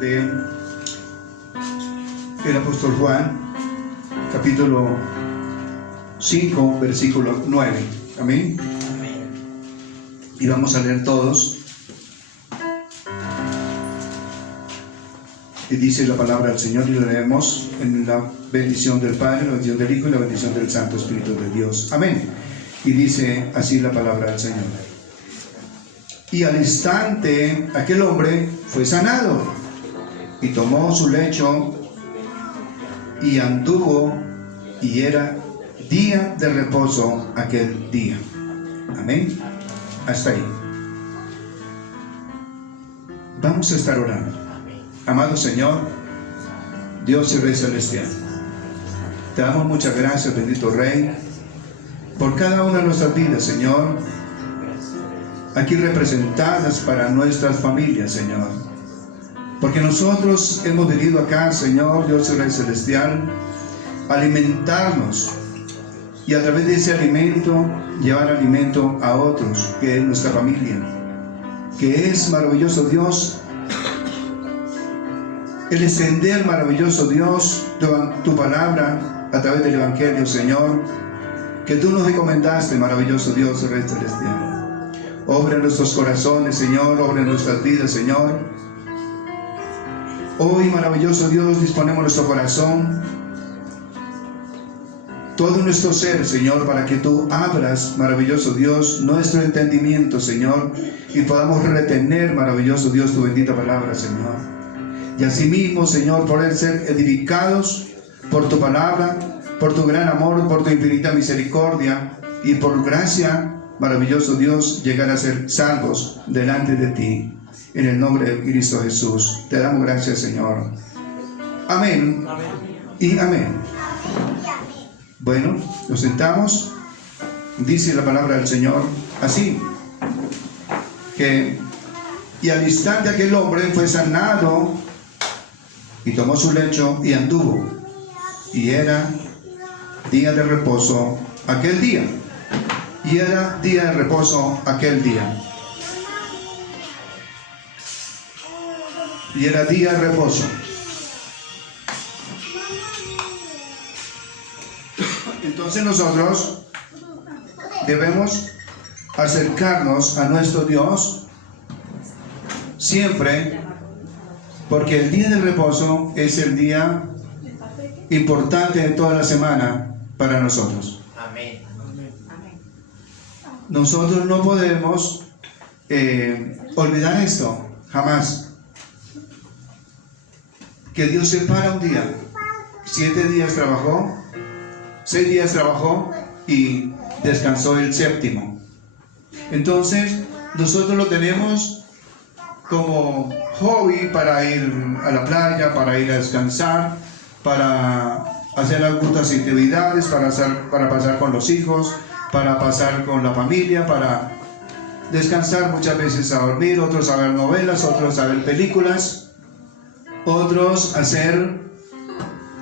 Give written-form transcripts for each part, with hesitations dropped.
del apóstol Juan, capítulo 5, versículo 9. Amén. Y vamos a leer todos. Y dice la palabra del Señor, y lo leemos en la bendición del Padre, la bendición del Hijo y la bendición del Santo Espíritu de Dios. Amén. Y dice así la palabra del Señor. Y al instante aquel hombre fue sanado, y tomó su lecho y anduvo, y era día de reposo aquel día. Amén. Hasta ahí. Vamos a estar orando. Amado Señor, Dios y Rey Celestial, te damos muchas gracias, bendito Rey, por cada una de nuestras vidas, Señor, aquí representadas para nuestras familias, Señor, porque nosotros hemos venido acá, Señor, Dios y Rey Celestial, a alimentarnos y a través de ese alimento llevar alimento a otros, que es nuestra familia, que es, maravilloso Dios, el extender, maravilloso Dios, tu palabra a través del Evangelio, Señor, que tú nos recomendaste, maravilloso Dios, Rey Celestial. Obra en nuestros corazones, Señor, obra en nuestras vidas, Señor. Hoy, maravilloso Dios, disponemos nuestro corazón, todo nuestro ser, Señor, para que tú abras, maravilloso Dios, nuestro entendimiento, Señor, y podamos retener, maravilloso Dios, tu bendita palabra, Señor. Y asimismo, Señor, poder ser edificados por tu palabra, por tu gran amor, por tu infinita misericordia y por gracia, maravilloso Dios, llegar a ser salvos delante de ti. En el nombre de Cristo Jesús, te damos gracias, Señor. Amén. Y amén. Bueno, nos sentamos. Dice la palabra del Señor así, que y al instante aquel hombre fue sanado, y tomó su lecho y anduvo, y era día de reposo aquel día. Y era día de reposo aquel día. Y era día de reposo. Entonces nosotros debemos acercarnos a nuestro Dios siempre, porque el día del reposo es el día importante de toda la semana para nosotros. Amén. Nosotros no podemos olvidar esto, jamás. Que Dios separa un día. 7 días trabajó, 6 días trabajó y descansó el séptimo. Entonces, nosotros lo tenemos como hobby para ir a la playa, para ir a descansar, para hacer algunas actividades, para pasar con los hijos, para pasar con la familia, para descansar, muchas veces a dormir, otros a ver novelas, otros a ver películas, otros a hacer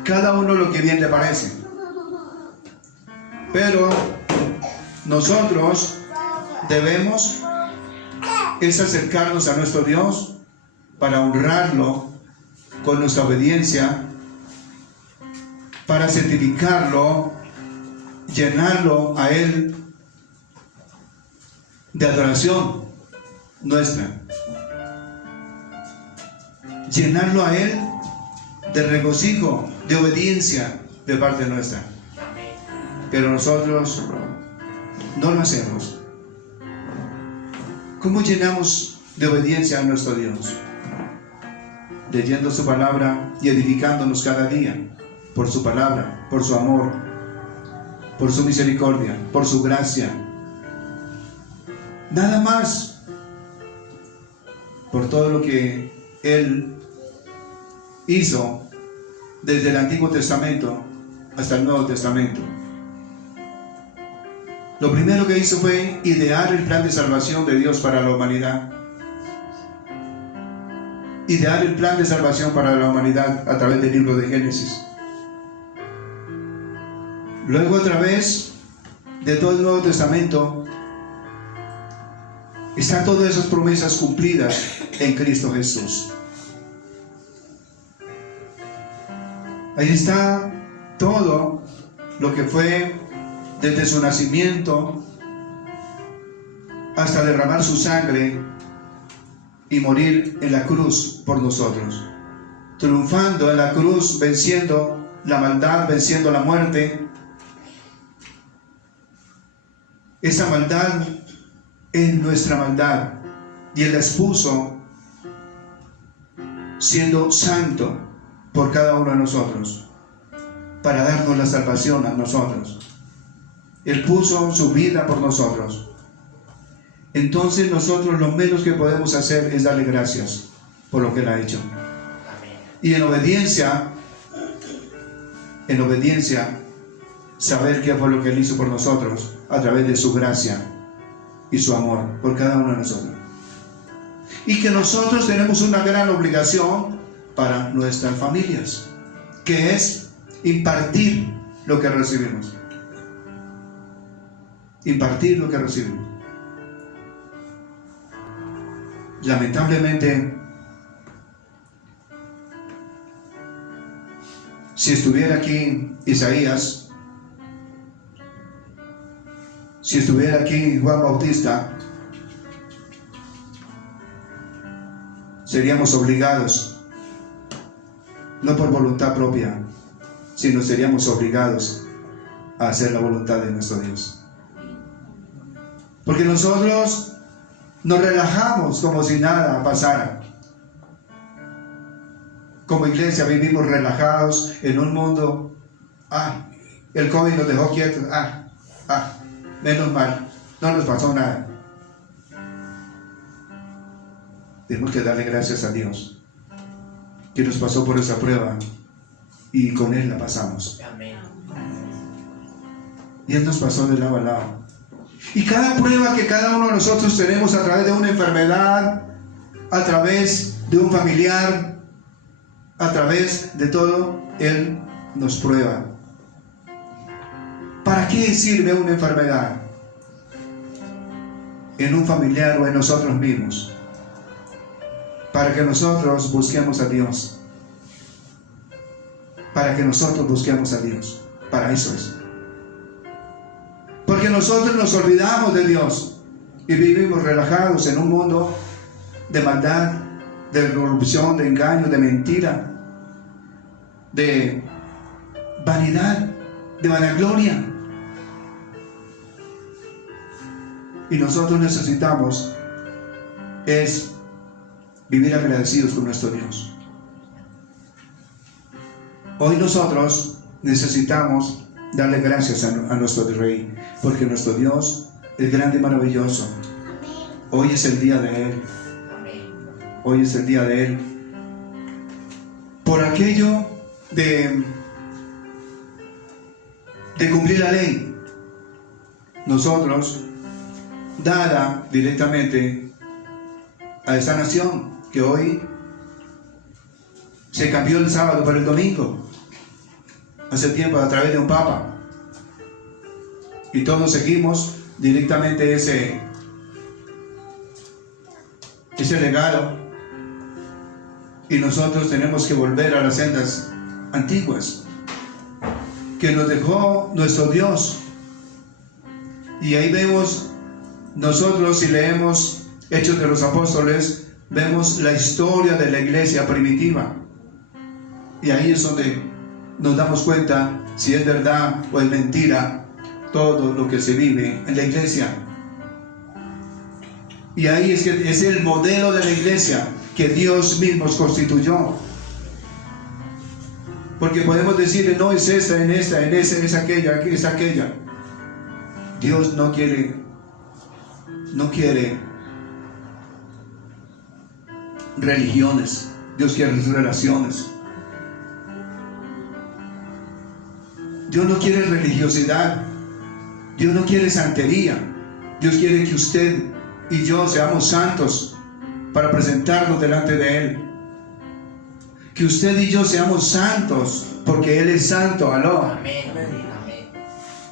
cada uno lo que bien le parece. Pero nosotros debemos es acercarnos a nuestro Dios para honrarlo con nuestra obediencia, para santificarlo, llenarlo a Él de adoración nuestra, llenarlo a Él de regocijo, de obediencia de parte nuestra. Pero nosotros no lo hacemos. ¿Cómo llenamos de obediencia a nuestro Dios? Leyendo su palabra y edificándonos cada día por su palabra, por su amor, por su misericordia, por su gracia. Nada más. Por todo lo que Él hizo desde el Antiguo Testamento hasta el Nuevo Testamento. Lo primero que hizo fue idear el plan de salvación de Dios para la humanidad. Idear el plan de salvación para la humanidad a través del libro de Génesis. Luego, a través de todo el Nuevo Testamento, están todas esas promesas cumplidas en Cristo Jesús. Ahí está todo lo que fue desde su nacimiento hasta derramar su sangre y morir en la cruz por nosotros, triunfando en la cruz, venciendo la maldad, venciendo la muerte. Esa maldad es nuestra maldad, y Él la expuso siendo santo por cada uno de nosotros, para darnos la salvación a nosotros. Él puso su vida por nosotros. Entonces nosotros lo menos que podemos hacer es darle gracias por lo que Él ha hecho. Y en obediencia, saber qué fue lo que Él hizo por nosotros a través de su gracia y su amor por cada uno de nosotros. Y que nosotros tenemos una gran obligación para nuestras familias, que es impartir lo que recibimos. Impartir lo que recibimos. Lamentablemente, si estuviera aquí Isaías, si estuviera aquí Juan Bautista, seríamos obligados, no por voluntad propia, sino seríamos obligados a hacer la voluntad de nuestro Dios. Porque nosotros nos relajamos como si nada pasara. Como iglesia vivimos relajados en un mundo. El COVID nos dejó quietos. Menos mal, no nos pasó nada. Tenemos que darle gracias a Dios que nos pasó por esa prueba y con Él la pasamos. Y Él nos pasó de lado a lado. Y cada prueba que cada uno de nosotros tenemos a través de una enfermedad, a través de un familiar, a través de todo, Él nos prueba. ¿Para qué sirve una enfermedad? En un familiar o en nosotros mismos. Para que nosotros busquemos a Dios. Para que nosotros busquemos a Dios. Para eso es. Porque nosotros nos olvidamos de Dios y vivimos relajados en un mundo de maldad, de corrupción, de engaño, de mentira, de vanidad, de vanagloria. Y nosotros necesitamos es vivir agradecidos con nuestro Dios. Hoy nosotros necesitamos darle gracias a nuestro Rey, porque nuestro Dios es grande y maravilloso. Hoy es el día de Él. Hoy es el día de Él. Por aquello de cumplir la ley, nosotros, dada directamente a esta nación, que hoy se cambió el sábado para el domingo, hace tiempo a través de un papa, y todos seguimos directamente ese legado, y nosotros tenemos que volver a las sendas antiguas que nos dejó nuestro Dios. Y ahí vemos nosotros, si leemos Hechos de los Apóstoles, vemos la historia de la iglesia primitiva, y ahí es donde nos damos cuenta si es verdad o es mentira todo lo que se vive en la iglesia. Y ahí es que es el modelo de la iglesia que Dios mismo constituyó. Porque podemos decirle, no es esta, en esta, en esa, es aquella, es aquella. Dios no quiere religiones, Dios quiere relaciones. Dios no quiere religiosidad, Dios no quiere santería. Dios quiere que usted y yo seamos santos para presentarnos delante de Él. Que usted y yo seamos santos porque Él es santo. Aló. Amén.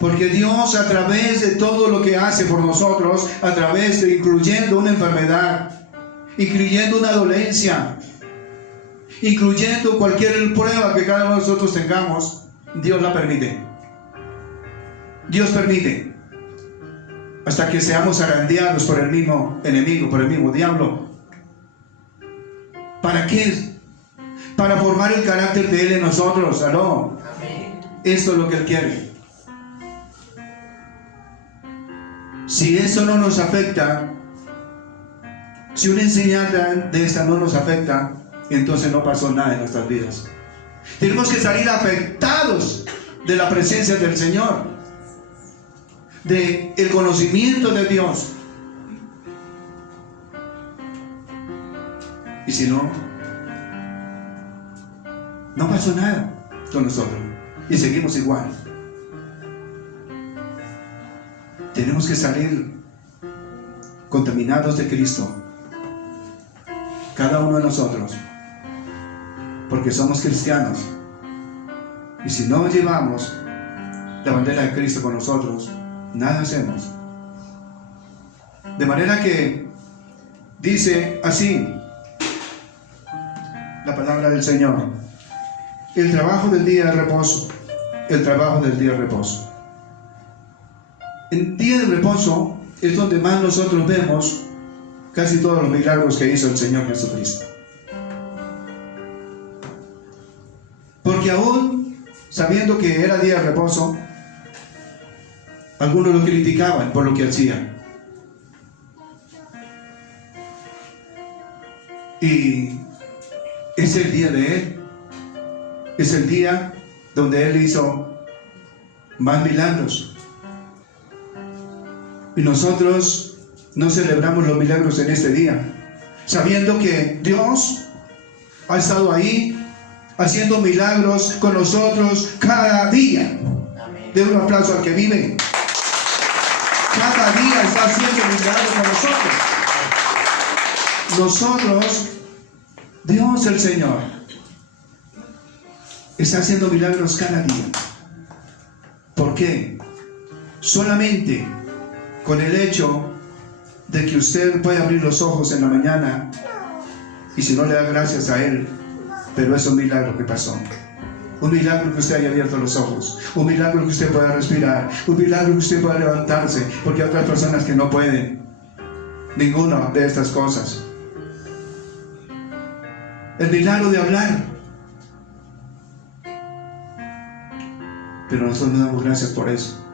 Porque Dios, a través de todo lo que hace por nosotros, a través de incluyendo una enfermedad, incluyendo una dolencia, incluyendo cualquier prueba que cada uno de nosotros tengamos, Dios la permite. Dios permite, hasta que seamos zarandeados por el mismo enemigo, por el mismo diablo. ¿Para qué? Para formar el carácter de Él en nosotros. ¿Aló? Esto es lo que Él quiere. Si eso no nos afecta, si una enseñanza de esta no nos afecta, entonces no pasó nada en nuestras vidas. Tenemos que salir afectados de la presencia del Señor, de el conocimiento de Dios. Y si no, no pasó nada con nosotros y seguimos igual. Tenemos que salir contaminados de Cristo, cada uno de nosotros, porque somos cristianos. Y si no llevamos la bandera de Cristo con nosotros, nada hacemos. De manera que dice así la palabra del Señor: el trabajo del día de reposo, el trabajo del día de reposo. En día de reposo es donde más nosotros vemos casi todos los milagros que hizo el Señor Jesucristo. Porque aún sabiendo que era día de reposo, algunos lo criticaban por lo que hacía. Y es el día de Él. Es el día donde Él hizo más milagros. Y nosotros no celebramos los milagros en este día, sabiendo que Dios ha estado ahí haciendo milagros con nosotros cada día. De un aplauso al que vive. Cada día está haciendo milagros con nosotros. Nosotros, Dios el Señor, está haciendo milagros cada día. ¿Por qué? Solamente con el hecho de que usted puede abrir los ojos en la mañana, y si no le da gracias a Él, pero es un milagro que pasó. Un milagro que usted haya abierto los ojos, un milagro que usted pueda respirar, un milagro que usted pueda levantarse, porque hay otras personas que no pueden ninguna de estas cosas. El milagro de hablar. Pero nosotros no damos gracias por eso,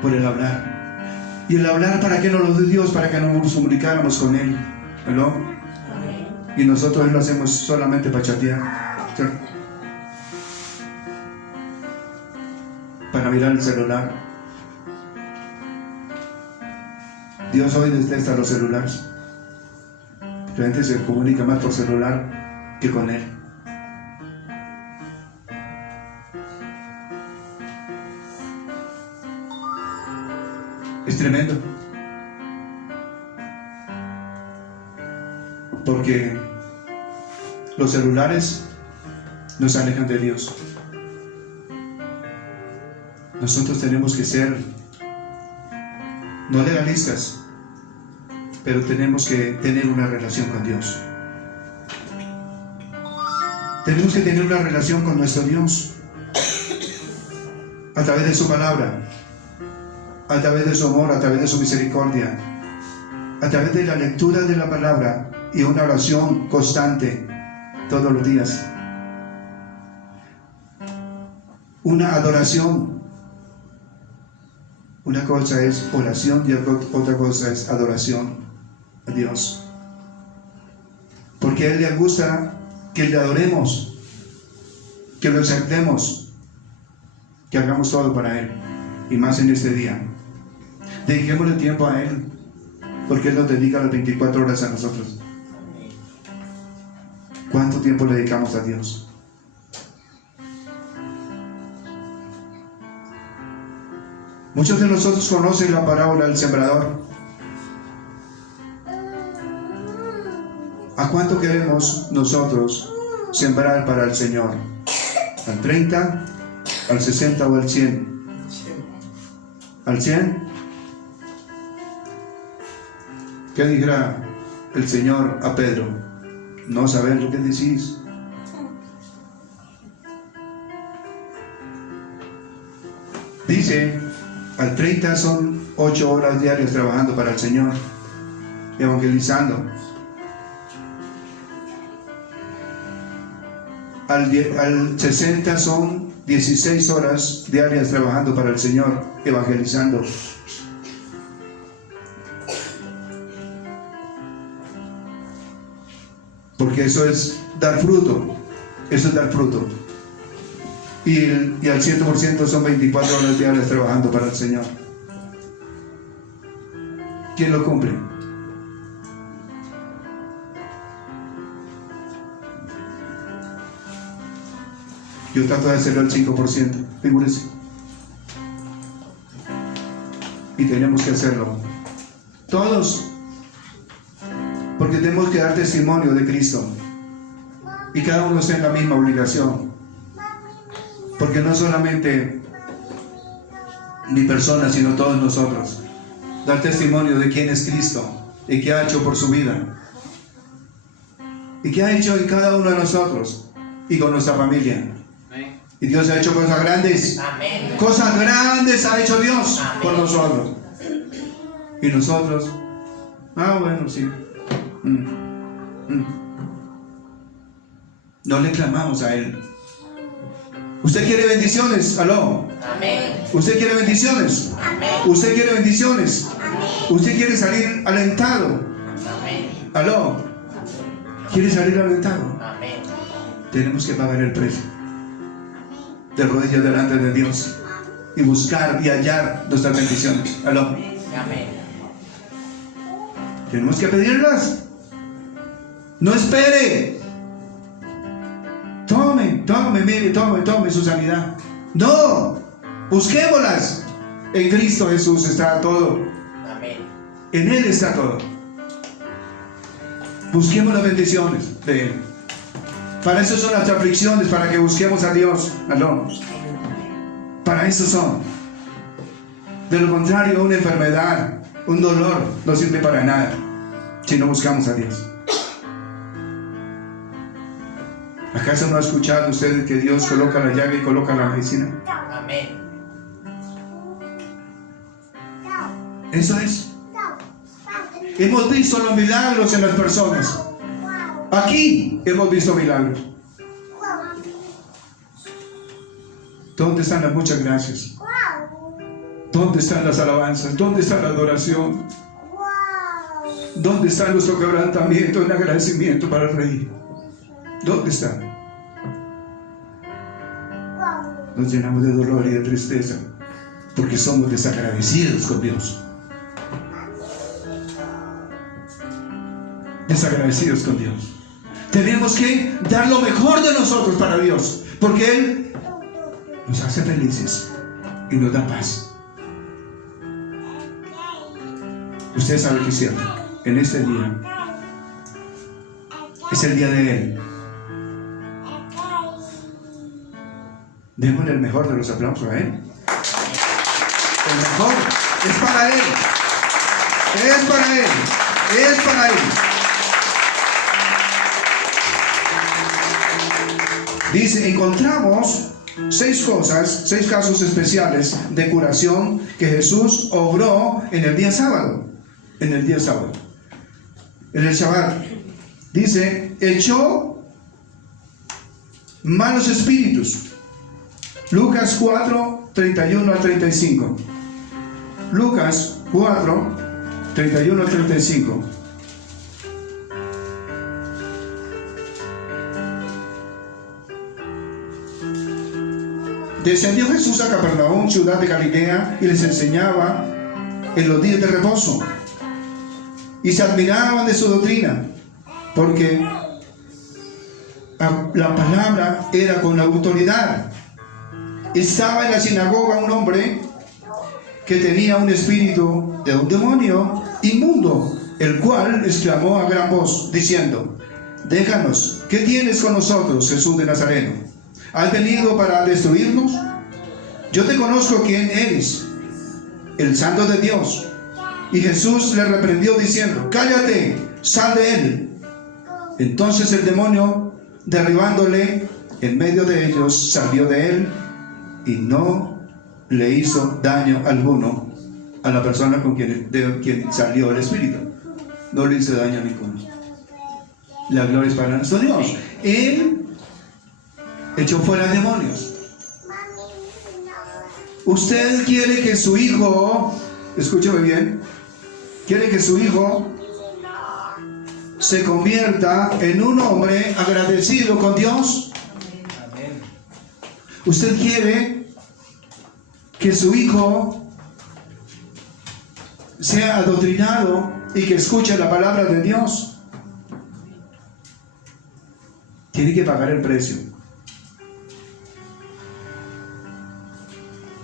por el hablar. Y el hablar, ¿para qué nos lo dio Dios? Para que nos comunicáramos con Él, ¿no? Y nosotros lo hacemos solamente para chatear, para mirar el celular. Dios hoy detesta los celulares. La gente se comunica más por celular que con Él. Es tremendo, porque los celulares nos alejan de Dios. Nosotros tenemos que ser no legalistas, pero tenemos que tener una relación con Dios. Tenemos que tener una relación con nuestro Dios a través de su palabra, a través de su amor, a través de su misericordia, a través de la lectura de la palabra y una oración constante todos los días. Una adoración. Una cosa es oración y otra cosa es adoración a Dios. Porque a Él le gusta que le adoremos, que lo exaltemos, que hagamos todo para Él, y más en este día. Dediquémosle tiempo a Él, porque Él nos dedica las 24 horas a nosotros. ¿Cuánto tiempo le dedicamos a Dios? Muchos de nosotros conocen la parábola del sembrador. ¿A cuánto queremos nosotros sembrar para el Señor? ¿Al 30, al 60 o al 100? ¿Al 100? ¿Qué dirá el Señor a Pedro? no saber lo que decís. Dice, al 30 son 8 horas diarias trabajando para el Señor, evangelizando. Al 60 son 16 horas diarias trabajando para el Señor, evangelizando. Porque eso es dar fruto. Eso es dar fruto. Y al 100% son 24 horas diarias trabajando para el Señor. ¿Quién lo cumple? Yo trato de hacerlo al 5%, figúrese. Y tenemos que hacerlo. Todos. Porque tenemos que dar testimonio de Cristo. Y cada uno está en la misma obligación. Porque no solamente mi persona, sino todos nosotros. Dar testimonio de quién es Cristo y qué ha hecho por su vida. Y qué ha hecho en cada uno de nosotros y con nuestra familia. Y Dios ha hecho cosas grandes. Amén. Cosas grandes ha hecho Dios. Amén. Por nosotros. Y nosotros, bueno, sí. No le clamamos a Él. ¿Usted quiere bendiciones? ¿Aló? Amén. ¿Usted quiere bendiciones? Amén. ¿Usted quiere bendiciones? Amén. ¿Usted quiere salir alentado? Amén. ¿Aló? ¿Quiere salir alentado? Amén. Tenemos que pagar el precio. De rodillas delante de Dios y buscar y hallar nuestras bendiciones. ¿Aló? Amén. Tenemos que pedirlas. No espere. Tome su sanidad. No, busquémoslas. En Cristo Jesús está todo. Amén. En Él está todo. Busquemos las bendiciones de Él. Para eso son las aflicciones, para que busquemos a Dios. ¿Aló? Para eso son. De lo contrario, una enfermedad, un dolor, no sirve para nada si no buscamos a Dios. ¿Acaso no ha escuchado usted que Dios coloca la llave y coloca la medicina? Amén. Eso es. Hemos visto los milagros en las personas. Aquí hemos visto milagros. ¿Dónde están las muchas gracias? ¿Dónde están las alabanzas? ¿Dónde está la adoración? ¿Dónde está nuestro quebrantamiento y agradecimiento para el Rey? ¿Dónde está? Nos llenamos de dolor y de tristeza porque somos desagradecidos con Dios. Desagradecidos con Dios. Tenemos que dar lo mejor de nosotros para Dios, porque Él nos hace felices y nos da paz. Usted sabe que es cierto. En este día es el día de Él. Démosle el mejor de los aplausos a Él. El mejor es para Él. Es para Él. Es para Él. Dice, encontramos 6 casos especiales de curación que Jesús obró en el día sábado. En el día sábado. En el Shabbat. Dice, echó malos espíritus. Lucas 4, 31 al 35. Lucas 4, 31 al 35. Descendió Jesús a Capernaum, ciudad de Galilea, y les enseñaba en los días de reposo. Y se admiraban de su doctrina, porque la palabra era con autoridad. Estaba en la sinagoga un hombre que tenía un espíritu de un demonio inmundo, el cual exclamó a gran voz, diciendo, déjanos, ¿qué tienes con nosotros, Jesús de Nazareno? ¿Has venido para destruirnos? Yo te conozco quién eres, el Santo de Dios. Y Jesús le reprendió diciendo, cállate, sal de él. Entonces el demonio, derribándole en medio de ellos, salió de él y no le hizo daño alguno a la persona de quien salió el espíritu. No le hizo daño a ninguno. La gloria es para nuestro Dios. Él echó fuera demonios. Usted quiere que su hijo, escúcheme bien, quiere que su hijo se convierta en un hombre agradecido con Dios. Usted quiere que su hijo sea adoctrinado y que escuche la palabra de Dios. Tiene que pagar el precio.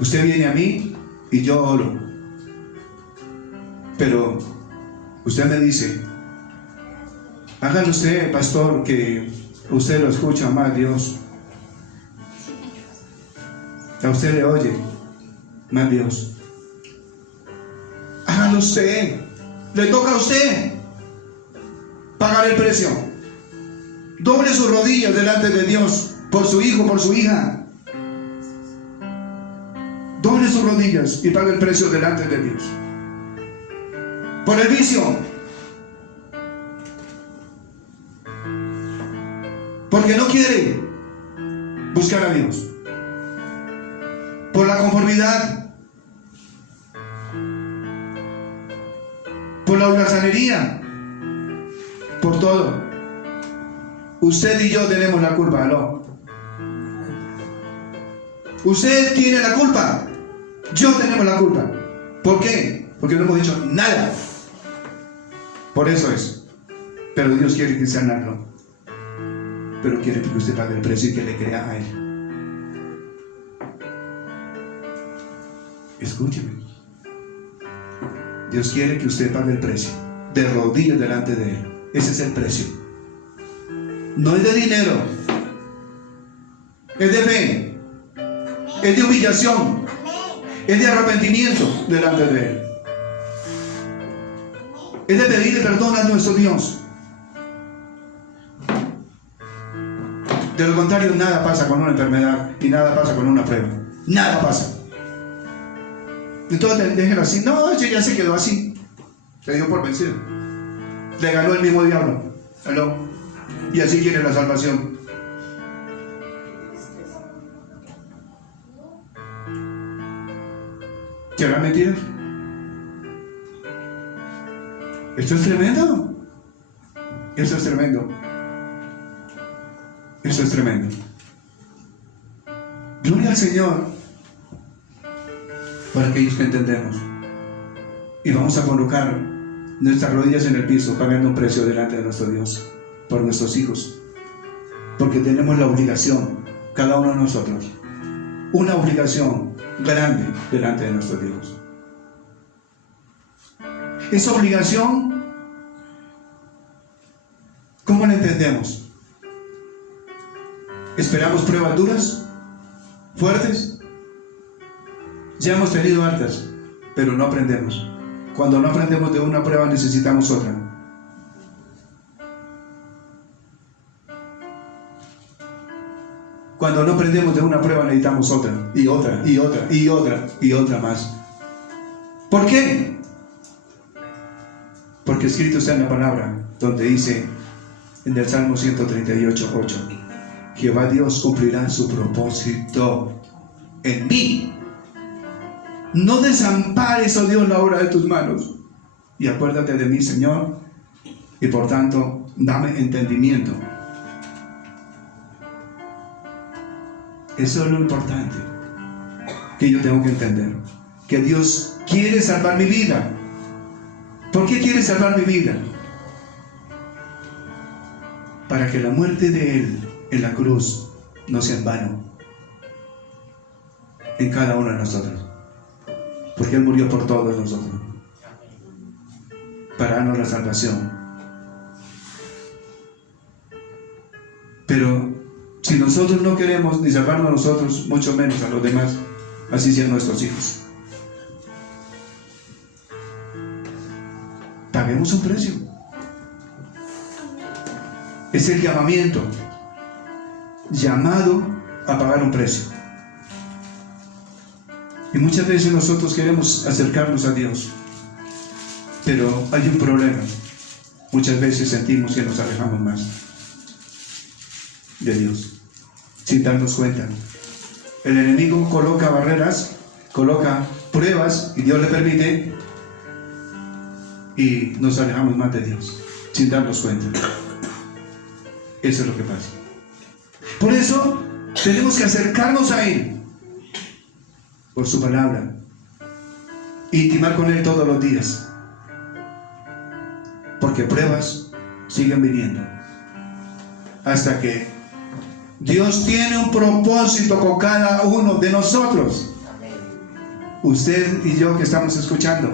Usted viene a mí y yo oro, pero usted me dice: hágalo usted, pastor, que usted lo escucha más Dios. A usted le oye más Dios. Hágalo usted. Le toca a usted pagar el precio. Doble sus rodillas delante de Dios por su hijo, por su hija. Doble sus rodillas y pague el precio delante de Dios. Por el vicio. Porque no quiere buscar a Dios. Por la conformidad. Por la holgazanería. Por todo. Usted y yo tenemos la culpa, ¿no? Usted tiene la culpa. Yo tenemos la culpa. ¿Por qué? Porque no hemos dicho nada. Por eso es. Pero Dios quiere que sanarlo. Pero quiere que usted pague el precio y que le crea a Él. Escúcheme. Dios quiere que usted pague el precio. De rodillas delante de Él. Ese es el precio. No es de dinero. Es de fe. Es de humillación. Es de arrepentimiento delante de Él. Es de pedirle perdón a nuestro Dios. De lo contrario, nada pasa con una enfermedad y nada pasa con una prueba. Nada pasa. Entonces déjelo así. No, ya se quedó así. Se dio por vencido. Le ganó el mismo diablo. ¿Aló? Y así quiere la salvación. ¿Será mentira? Esto es tremendo. Esto es tremendo. Esto es tremendo. Gloria al Señor por aquellos que entendemos. Y vamos a colocar nuestras rodillas en el piso, pagando un precio delante de nuestro Dios, por nuestros hijos. Porque tenemos la obligación, cada uno de nosotros, una obligación grande delante de nuestros hijos. Esa obligación, ¿cómo la entendemos? ¿Esperamos pruebas duras? ¿Fuertes? Ya hemos tenido hartas, pero no aprendemos. Cuando no aprendemos de una prueba, necesitamos otra. Cuando no aprendemos de una prueba, necesitamos otra, y otra, y otra, y otra, y otra más. ¿Por qué? Porque escrito está en la palabra, donde dice, en el Salmo 138:8, Jehová Dios cumplirá su propósito en mí. No desampares, oh Dios, la obra de tus manos. Y acuérdate de mí, Señor, y por tanto, dame entendimiento. Eso es lo importante que yo tengo que entender. Que Dios quiere salvar mi vida. ¿Por qué quiere salvar mi vida? Para que la muerte de Él en la cruz no sea en vano en cada uno de nosotros. Porque Él murió por todos nosotros, para darnos la salvación. Pero si nosotros no queremos ni salvarnos a nosotros, mucho menos a los demás, así sean nuestros hijos. Paguemos un precio. Es el llamamiento. Llamado a pagar un precio. Y muchas veces nosotros queremos acercarnos a Dios, pero hay un problema. Muchas veces sentimos que nos alejamos más de Dios, sin darnos cuenta. El enemigo coloca barreras, coloca pruebas, y Dios le permite, y nos alejamos más de Dios, sin darnos cuenta. Eso es lo que pasa. Por eso tenemos que acercarnos a Él por su palabra, intimar con Él todos los días, porque pruebas siguen viniendo hasta que Dios tiene un propósito con cada uno de nosotros. Usted y yo que estamos escuchando,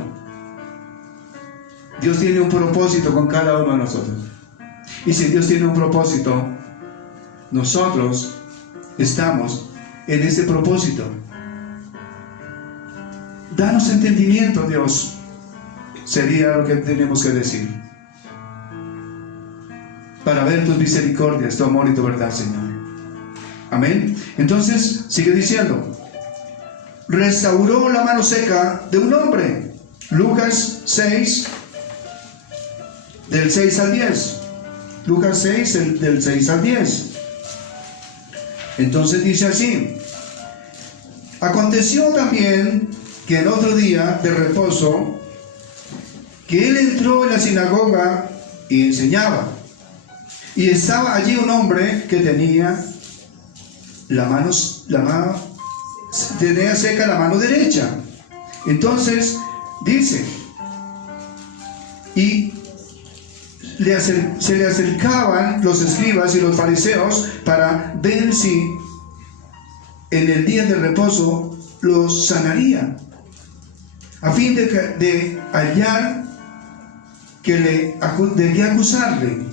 Dios tiene un propósito con cada uno de nosotros. Y si Dios tiene un propósito, nosotros estamos en ese propósito. Danos entendimiento, Dios, sería lo que tenemos que decir, para ver tus misericordias, tu amor y tu verdad, Señor. Amén. Entonces, sigue diciendo, restauró la mano seca de un hombre. Lucas 6, del 6 al 10. Lucas 6, del 6 al 10. Entonces dice así: aconteció también que el otro día de reposo, que él entró en la sinagoga y enseñaba, y estaba allí un hombre que tenía tenía seca la mano derecha. Entonces dice, y se le acercaban los escribas y los fariseos para ver si en el día de reposo los sanaría, a fin de hallar de qué acusarle.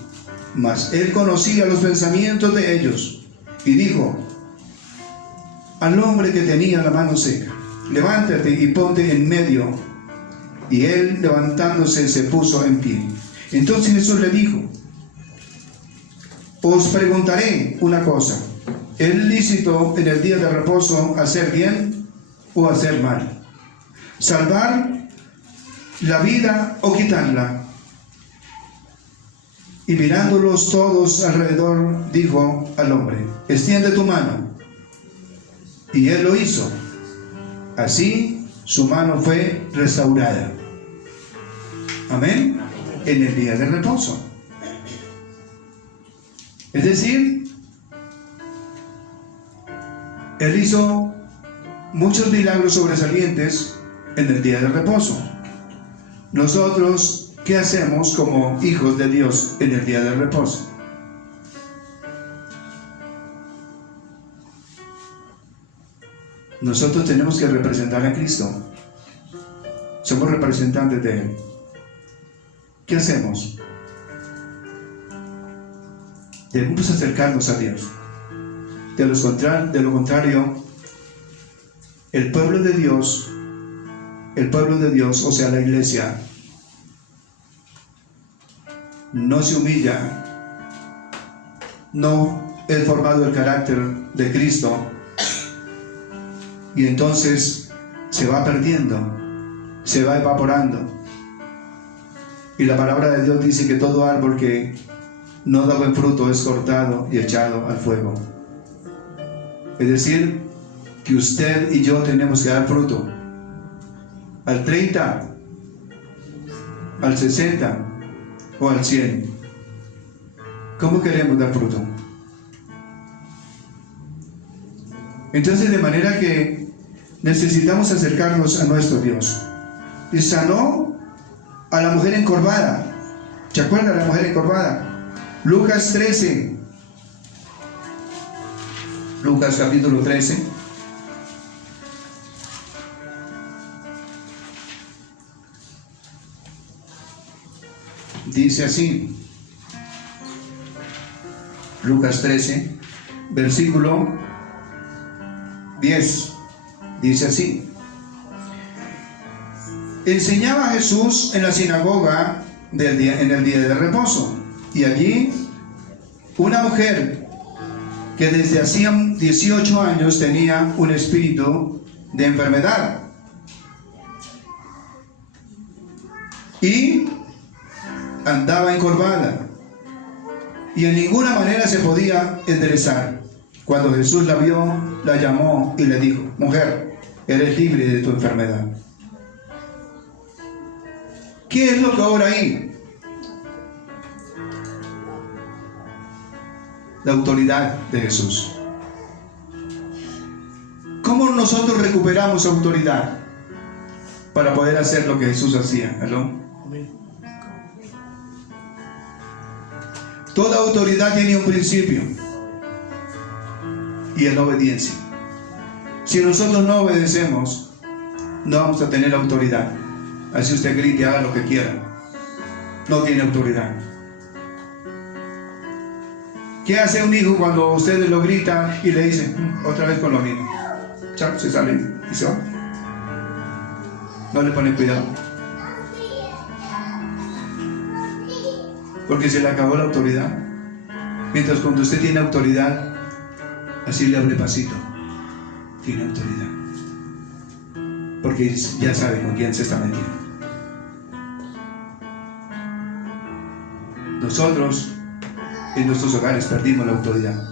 Mas él conocía los pensamientos de ellos y dijo al hombre que tenía la mano seca: levántate y ponte en medio. Y él, levantándose, se puso en pie. Entonces Jesús le dijo: os preguntaré una cosa, ¿es lícito en el día de reposo hacer bien o hacer mal? ¿Salvar la vida o quitarla? Y mirándolos todos alrededor, dijo al hombre: extiende tu mano. Y él lo hizo. Así su mano fue restaurada. Amén. En el día de reposo. Es decir, él hizo muchos milagros sobresalientes en el día de reposo. Nosotros, ¿qué hacemos como hijos de Dios en el día de reposo? Nosotros tenemos que representar a Cristo. Somos representantes de Él. ¿Qué hacemos? Debemos acercarnos a Dios. De lo contrario, el pueblo de Dios, o sea, la iglesia, no se humilla, no es formado el carácter de Cristo, y entonces se va perdiendo, se va evaporando. Y la palabra de Dios dice que todo árbol que no da buen fruto es cortado y echado al fuego. Es decir, que usted y yo tenemos que dar fruto. Al 30, al 60 o al 100. ¿Cómo queremos dar fruto? Entonces, de manera que necesitamos acercarnos a nuestro Dios. Y sanó a la mujer encorvada. ¿Se acuerdan de la mujer encorvada? Lucas 13. Lucas capítulo 13. Dice así. Lucas 13, versículo 10. Dice así: enseñaba Jesús en la sinagoga en el día de reposo, y allí una mujer que desde hacía 18 años tenía un espíritu de enfermedad. Y andaba encorvada. Y en ninguna manera se podía enderezar. Cuando Jesús la vio, la llamó y le dijo: mujer, eres libre de tu enfermedad. ¿Qué es lo que obra ahí? La autoridad de Jesús. ¿Cómo nosotros recuperamos autoridad para poder hacer lo que Jesús hacía? ¿Aló? Toda autoridad tiene un principio, y es la obediencia. Si nosotros no obedecemos, no vamos a tener autoridad. Así usted grite, haga lo que quiera, no tiene autoridad. ¿Qué hace un hijo cuando ustedes lo gritan y le dicen otra vez con lo mismo? Chao, se sale y se va. No le ponen cuidado, porque se le acabó la autoridad. Mientras cuando usted tiene autoridad, así le abre pasito, tiene autoridad, porque ya sabe con quién se está metiendo. Nosotros en nuestros hogares perdimos la autoridad.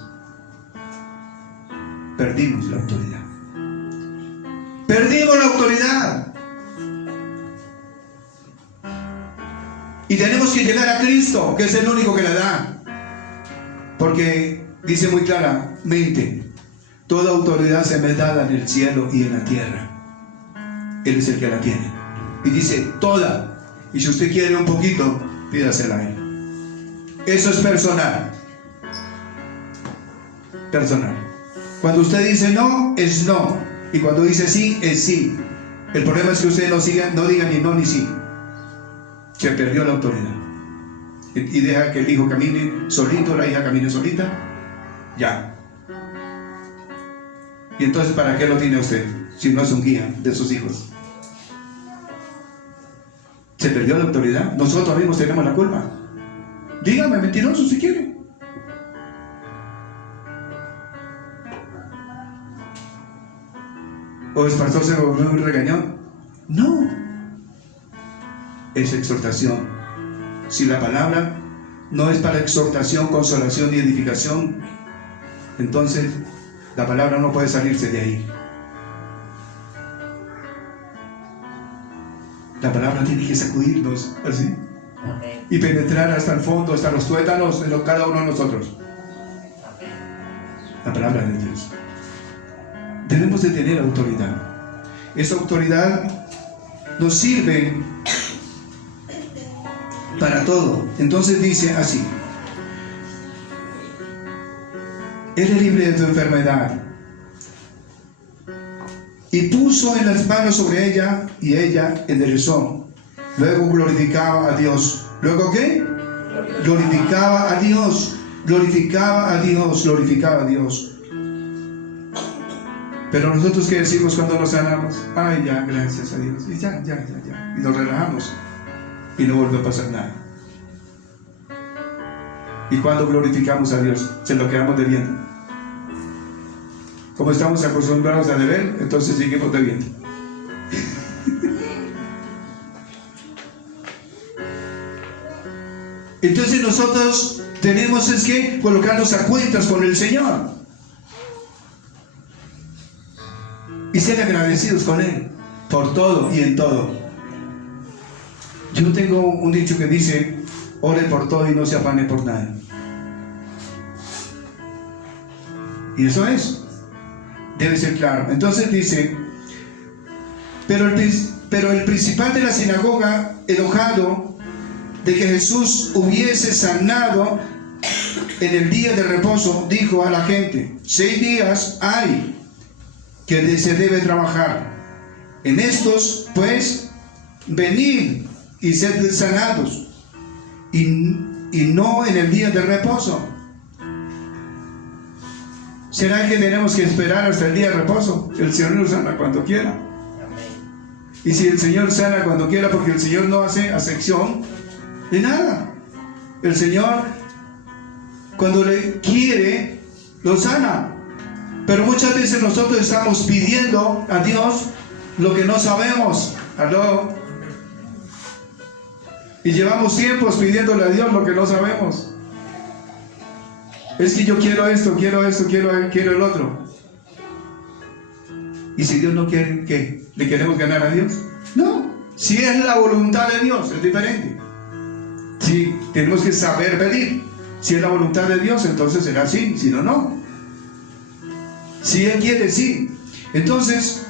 Perdimos la autoridad. Perdimos la autoridad. Y tenemos que llegar a Cristo, que es el único que la da. Porque dice muy claramente: toda autoridad se me da en el cielo y en la tierra. Él es el que la tiene. Y dice toda. Y si usted quiere un poquito, pídasela a Él. Eso es personal. Personal. Cuando usted dice no, es no. Y cuando dice sí, es sí. El problema es que usted no diga ni no ni sí. Se perdió la autoridad. Y deja que el hijo camine solito, la hija camine solita. Ya. Y entonces, ¿para qué lo tiene usted? Si no es un guía de sus hijos. Se perdió la autoridad. Nosotros mismos tenemos la culpa. Dígame mentiroso si quiere. ¿O el pastor se volvió un regañón? No. Es exhortación. Si la palabra no es para exhortación, consolación y edificación, entonces la palabra no puede salirse de ahí. La palabra tiene que sacudirnos así y penetrar hasta el fondo, hasta los tuétanos de cada uno de nosotros. La palabra de Dios. Debemos de tener autoridad. Esa autoridad nos sirve para todo. Entonces dice así: eres libre de tu enfermedad. Y puso en las manos sobre ella, y ella enderezó. Luego glorificaba a Dios. ¿Luego qué? Glorificaba a Dios. Glorificaba a Dios. Glorificaba a Dios. Pero nosotros, ¿qué decimos cuando nos sanamos? Ay, ya, gracias a Dios. Y ya. Y nos relajamos. Y no vuelve a pasar nada. Y cuando glorificamos a Dios, se lo quedamos debiendo. Como estamos acostumbrados a deber, entonces seguimos debiendo. Entonces nosotros tenemos es que colocarnos a cuentas con el Señor y ser agradecidos con Él por todo y en todo. Yo tengo un dicho que dice: ore por todo y no se afane por nada. Y eso es, debe ser claro. Entonces dice: pero el principal de la sinagoga, enojado de que Jesús hubiese sanado en el día de reposo, dijo a la gente: 6 días hay que se debe trabajar. En estos, pues, venid y sed sanados, y no en el día de reposo. ¿Será que tenemos que esperar hasta el día de reposo? El Señor nos sana cuando quiera. Y si el Señor sana cuando quiera, porque el Señor no hace acepción de nada. El Señor cuando le quiere, lo sana. Pero muchas veces nosotros estamos pidiendo a Dios lo que no sabemos. ¿Aló? Y llevamos tiempos pidiéndole a Dios lo que no sabemos. Es que yo quiero esto, quiero el otro. ¿Y si Dios no quiere, qué? ¿Le queremos ganar a Dios? No. Si es la voluntad de Dios, es diferente. Sí, tenemos que saber pedir. Si es la voluntad de Dios, entonces será sí, si no, no. Si Él quiere, sí. Entonces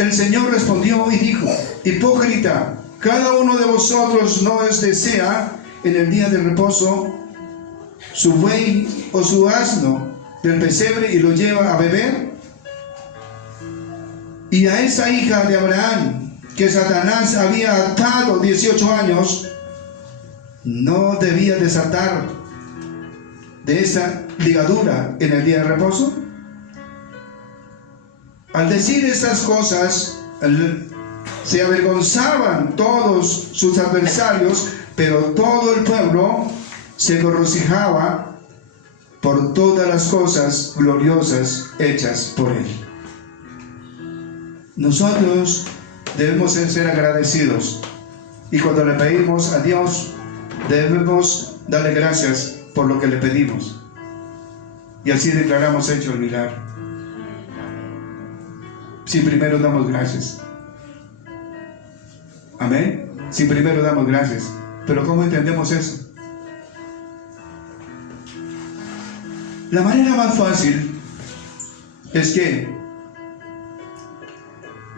el Señor respondió y dijo: hipócrita, cada uno de vosotros no es desea en el día de reposo su buey o su asno del pesebre y lo lleva a beber. Y a esa hija de Abraham que Satanás había atado 18 años, ¿no debía desatar de esa ligadura en el día de reposo? Al decir estas cosas, se avergonzaban todos sus adversarios, pero todo el pueblo se regocijaba por todas las cosas gloriosas hechas por él. Nosotros debemos ser agradecidos, y cuando le pedimos a Dios, debemos darle gracias por lo que le pedimos, y así declaramos hecho el milagro. Si primero damos gracias. Amén. Si primero damos gracias. Pero ¿cómo entendemos eso? La manera más fácil es que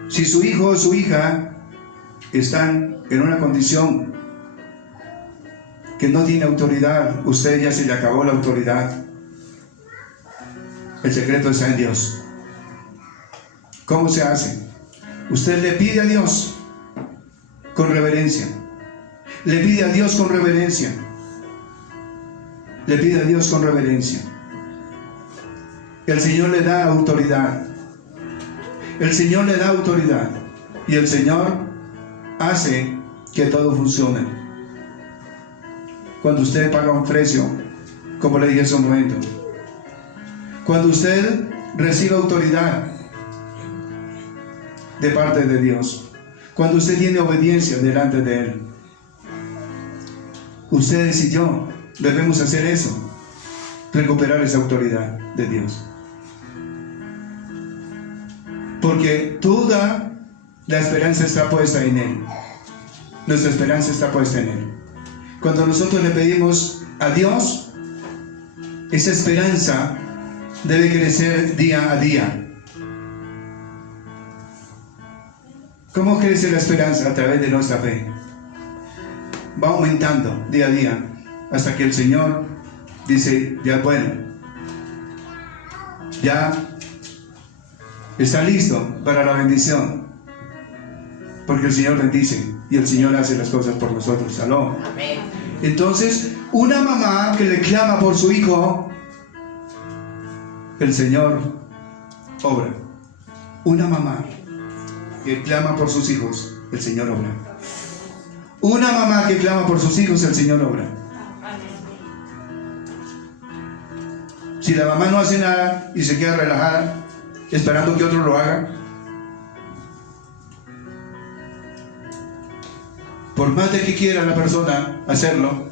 si su hijo o su hija están en una condición que no tiene autoridad, usted ya se le acabó la autoridad. El secreto está en Dios. ¿Cómo se hace? Usted le pide a Dios con reverencia. Le pide a Dios con reverencia. Le pide a Dios con reverencia. El Señor le da autoridad. El Señor le da autoridad. Y el Señor hace que todo funcione. Cuando usted paga un precio, como le dije hace un momento, cuando usted recibe autoridad de parte de Dios, cuando usted tiene obediencia delante de Él, ustedes y yo debemos hacer eso, recuperar esa autoridad de Dios, porque toda la esperanza está puesta en Él. Nuestra esperanza está puesta en Él. Cuando nosotros le pedimos a Dios, esa esperanza debe crecer día a día. ¿Cómo crece la esperanza? A través de nuestra fe. Va aumentando día a día hasta que el Señor dice: ya bueno, ya está listo para la bendición, porque el Señor bendice y el Señor hace las cosas por nosotros. Salón. Amén. Entonces, una mamá que le clama por su hijo, el Señor obra. Una mamá que clama por sus hijos, el Señor obra. Una mamá que clama por sus hijos, el Señor obra. Si la mamá no hace nada y se queda relajada esperando que otro lo haga, por más de que quiera la persona hacerlo,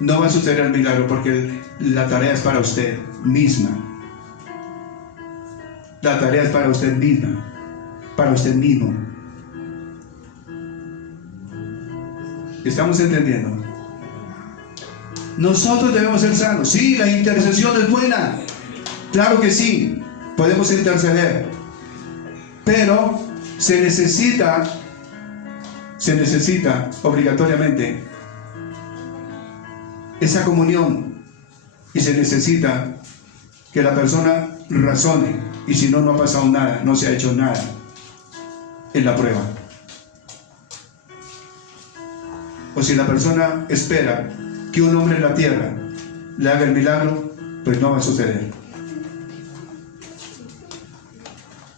no va a suceder el milagro, porque la tarea es para usted misma. La tarea es para usted misma, para usted mismo. ¿Estamos entendiendo? Nosotros debemos ser sanos. Sí, la intercesión es buena. Claro que sí, podemos interceder. Pero se necesita obligatoriamente esa comunión, y se necesita que la persona razone, y si no, no ha pasado nada, no se ha hecho nada en la prueba. O si la persona espera que un hombre en la tierra le haga el milagro, pues no va a suceder.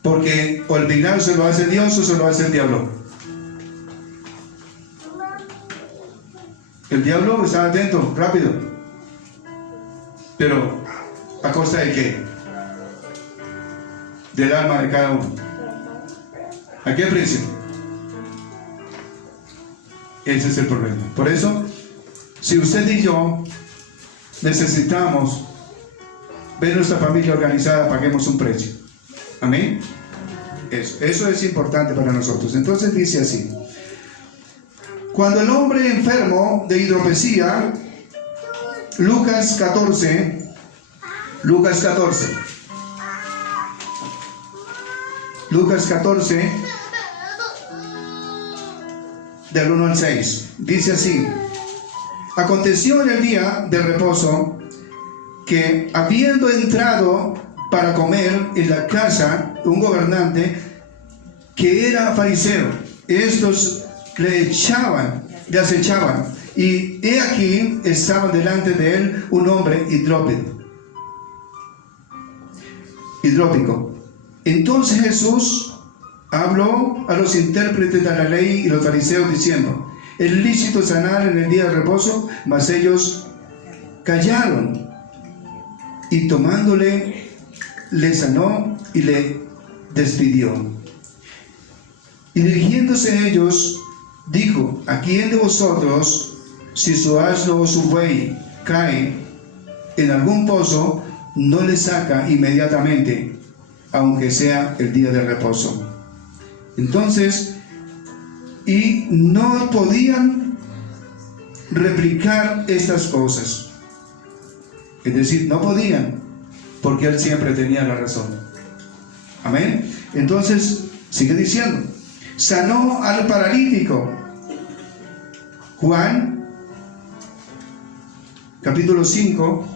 Porque o el milagro se lo hace Dios o se lo hace el diablo. El diablo está atento, rápido. Pero, ¿a costa de qué? Del alma de cada uno. ¿A qué precio? Ese es el problema. Por eso, si usted y yo necesitamos ver nuestra familia organizada, paguemos un precio. Amén. Eso es importante para nosotros. Entonces dice así: cuando el hombre enfermo de hidropesía, Lucas 14, del 1 al 6, dice así: aconteció en el día de reposo que, habiendo entrado para comer en la casa un gobernante que era fariseo, estos le acechaban, y he aquí estaba delante de él un hombre hidrópico. Entonces Jesús habló a los intérpretes de la ley y los fariseos diciendo: ¿es lícito sanar en el día de reposo? Mas ellos callaron, y tomándole, le sanó y le despidió. Y dirigiéndose a ellos, dijo: ¿a quién de vosotros, si su asno o su buey cae en algún pozo, no le saca inmediatamente, aunque sea el día de reposo? Entonces, y no podían replicar estas cosas. Es decir, no podían, porque él siempre tenía la razón. Amén. Entonces, sigue diciendo: sanó al paralítico. Juan, capítulo 5,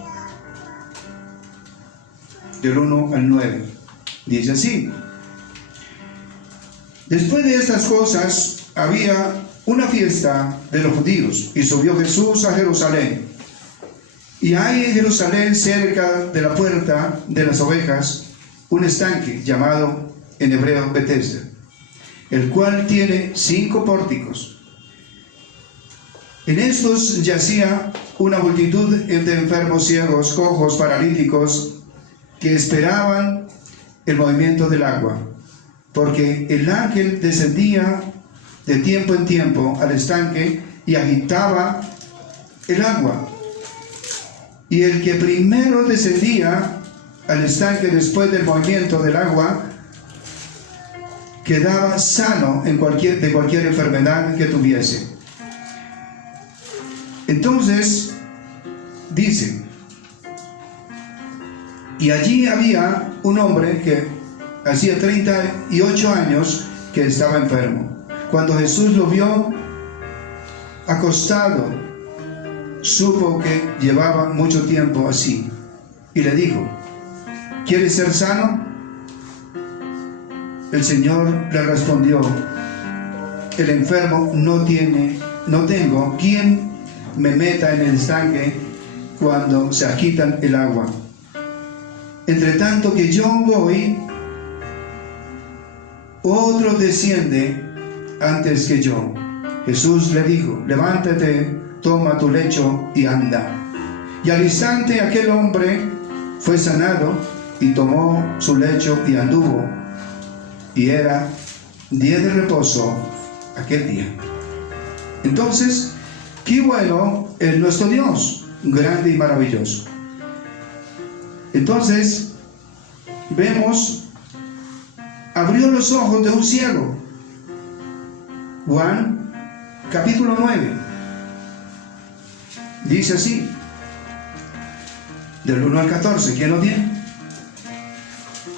del 1 al 9. Dice así: después de estas cosas había una fiesta de los judíos, y subió Jesús a Jerusalén. Y hay en Jerusalén, cerca de la puerta de las ovejas, un estanque llamado en hebreo Betesda, el cual tiene 5 pórticos. En estos yacía una multitud de enfermos, ciegos, cojos, paralíticos, que esperaban el movimiento del agua, porque el ángel descendía de tiempo en tiempo al estanque y agitaba el agua. Y el que primero descendía al estanque después del movimiento del agua quedaba sano de cualquier enfermedad que tuviese. Entonces dice: y allí había un hombre que hacía 38 años que estaba enfermo. Cuando Jesús lo vio acostado, supo que llevaba mucho tiempo así, y le dijo: ¿quieres ser sano? El Señor le respondió: el enfermo no tengo quien me meta en el estanque cuando se agitan el agua. Entre tanto que yo voy, otro desciende antes que yo. Jesús le dijo: levántate, toma tu lecho y anda. Y al instante aquel hombre fue sanado y tomó su lecho y anduvo. Y era día de reposo aquel día. Entonces, qué bueno es nuestro Dios, grande y maravilloso. Entonces, vemos, abrió los ojos de un ciego. Juan, capítulo 9. Dice así, del 1 al 14. ¿Quién lo tiene?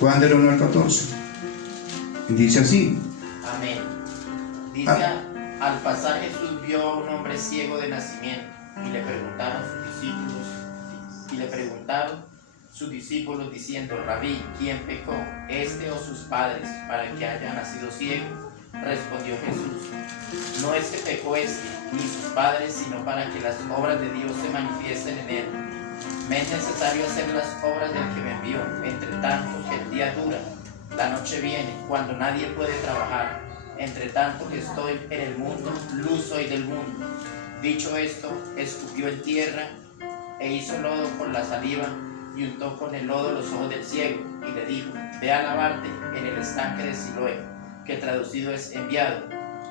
Juan, del 1 al 14. Dice así. Amén. Dice: al pasar Jesús vio a un hombre ciego de nacimiento, y le preguntaron sus discípulos diciendo: Rabí, ¿quién pecó, este o sus padres, para que haya nacido ciego? Respondió Jesús: no es que pecó este ni sus padres, sino para que las obras de Dios se manifiesten en él. Me es necesario hacer las obras del que me envió. Entre tanto que el día dura, la noche viene, cuando nadie puede trabajar. Entre tanto que estoy en el mundo, luz soy del mundo. Dicho esto, escupió en tierra e hizo lodo con la saliva y untó con el lodo los ojos del ciego y le dijo: ve a lavarte en el estanque de Siloé, que traducido es enviado.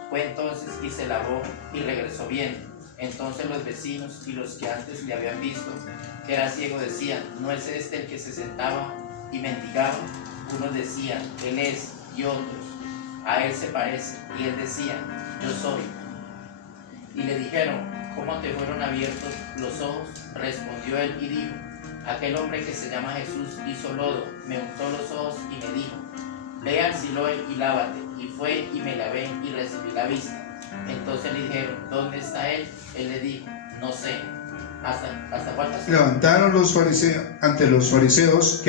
Fue entonces y se lavó y regresó viendo. Entonces los vecinos y los que antes le habían visto que era ciego decían: ¿no es este el que se sentaba y mendigaba? Unos decían: él es, y otros: a él se parece. Y él decía: yo soy. Y le dijeron: ¿cómo te fueron abiertos los ojos? Respondió él y dijo: aquel hombre que se llama Jesús hizo lodo, me untó los ojos y me dijo: ve al Siloé y lávate. Y fue y me lavé y recibí la vista. Entonces le dijeron: ¿dónde está él? Él le dijo: no sé. ¿Hasta cuántas? Levantaron los fariseos ante los fariseos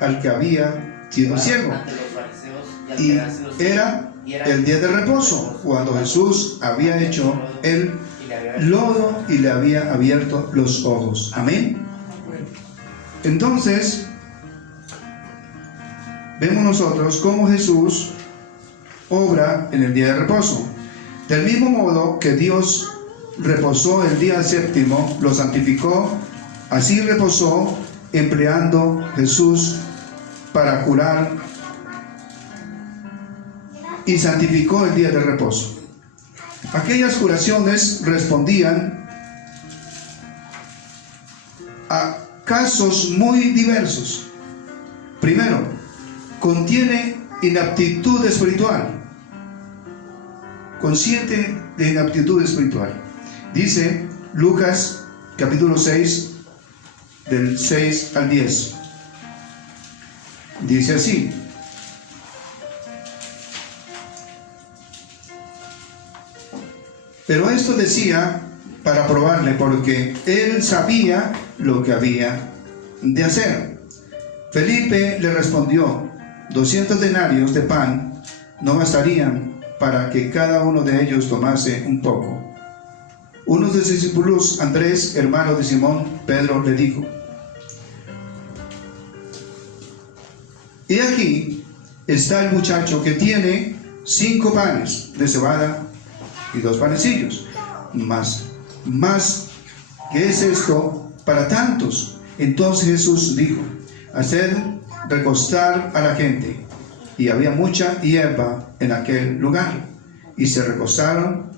al que había sido ciego. Ante los fariseos Y al que había sido ciego. era el día de reposo, cuando Jesús había hecho el lodo y le había abierto los ojos. Amén. Entonces, vemos nosotros cómo Jesús obra en el día de reposo. Del mismo modo que Dios reposó el día séptimo, lo santificó, así reposó, empleando Jesús para curar, y santificó el día de reposo. Aquellas curaciones respondían a casos muy diversos. Primero, contiene inaptitud espiritual, consciente de inaptitud espiritual. Dice Lucas capítulo 6, del 6 al 10. Dice así: pero esto decía para probarle, porque él sabía lo que había de hacer. Felipe le respondió: 200 denarios de pan no bastarían para que cada uno de ellos tomase un poco. Uno de sus discípulos, Andrés, hermano de Simón Pedro, le dijo: he aquí está el muchacho que tiene 5 panes de cebada y 2 panecillos, más ¿qué es esto para tantos? Entonces Jesús dijo: haced recostar a la gente. Y había mucha hierba en aquel lugar, y se recostaron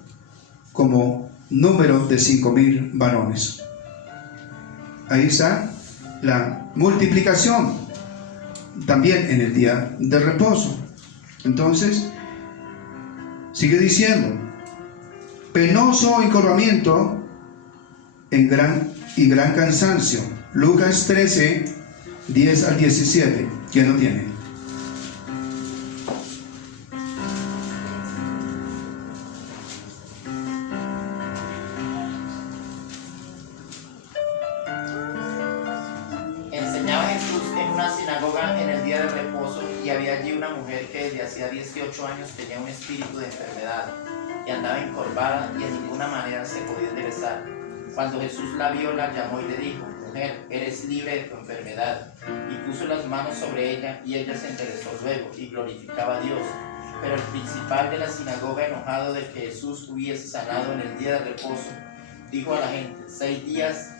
como número de 5,000 varones. Ahí está la multiplicación, también en el día de reposo. Entonces sigue diciendo: penoso encorvamiento en gran cansancio. Lucas 13, 10 al 17. ¿Quién lo tiene? Enseñaba Jesús en una sinagoga en el día del reposo, y había allí una mujer que desde hacía 18 años tenía un espíritu de enfermedad y andaba encorvada y en ninguna manera se podía enderezar. Cuando Jesús la vio, la llamó y le dijo: mujer, eres libre de tu enfermedad. Y puso las manos sobre ella, y ella se enderezó luego y glorificaba a Dios. Pero el principal de la sinagoga, enojado de que Jesús hubiese sanado en el día de reposo, dijo a la gente: 6 días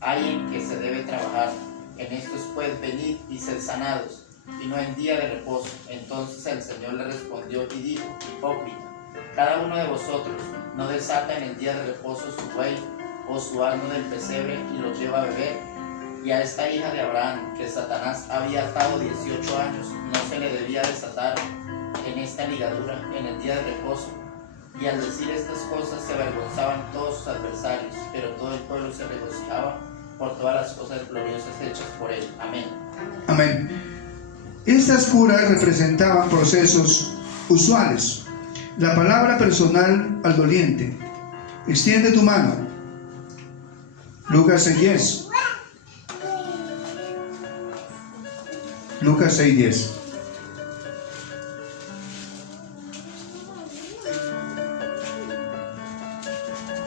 hay en que se debe trabajar, en estos pues venid y sed sanados, y no en día de reposo. Entonces el Señor le respondió y dijo: hipócrita, cada uno de vosotros no desata en el día de reposo su buey o su asno del pesebre y lo lleva a beber. Y a esta hija de Abraham, que Satanás había atado 18 años, no se le debía desatar en esta ligadura en el día de reposo. Y al decir estas cosas se avergonzaban todos sus adversarios, pero todo el pueblo se regocijaba por todas las cosas gloriosas hechas por él. Amén. Amén. Estas curas representaban procesos usuales. La palabra personal al doliente: extiende tu mano. Lucas 6:10. Lucas 6:10.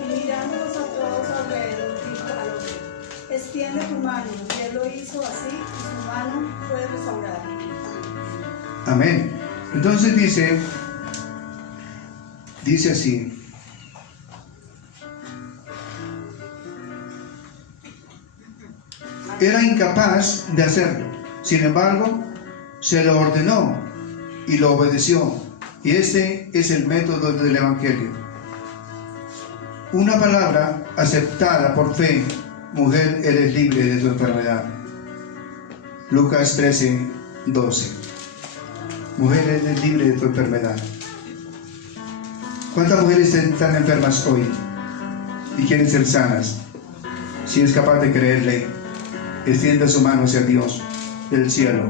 Y mirándolos a todos alrededor, dijo al hombre: extiende tu mano. Y él lo hizo así, y su mano fue restaurada. Amén. Entonces dice así: era incapaz de hacerlo. Sin embargo, se lo ordenó y lo obedeció. Y este es el método del Evangelio. Una palabra aceptada por fe: mujer, eres libre de tu enfermedad. Lucas 13:12. Mujer, eres libre de tu enfermedad. ¿Cuántas mujeres están enfermas hoy y quieren ser sanas? Si es capaz de creerle, extienda su mano hacia Dios del cielo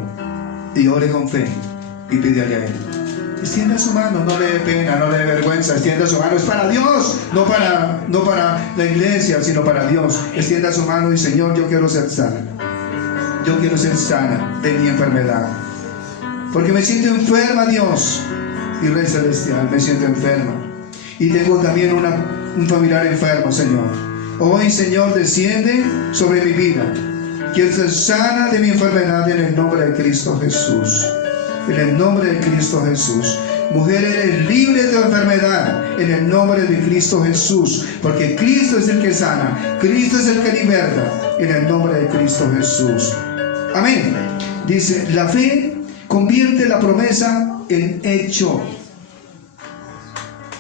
y ore con fe y pídale a Él. Extienda su mano, no le dé pena, no le dé vergüenza. Extienda su mano, es para Dios, no para la iglesia, sino para Dios. Extienda su mano y: Señor, yo quiero ser sana. Yo quiero ser sana de mi enfermedad, porque me siento enferma, Dios. Y Rey Celestial, me siento enferma y tengo también un familiar enfermo, Señor. Hoy, Señor, desciende sobre mi vida. Quiero ser sana de mi enfermedad en el nombre de Cristo Jesús. En el nombre de Cristo Jesús. Mujer, eres libre de tu enfermedad en el nombre de Cristo Jesús, porque Cristo es el que sana, Cristo es el que liberta, en el nombre de Cristo Jesús. Amén. Dice: la fe convierte la promesa en hecho.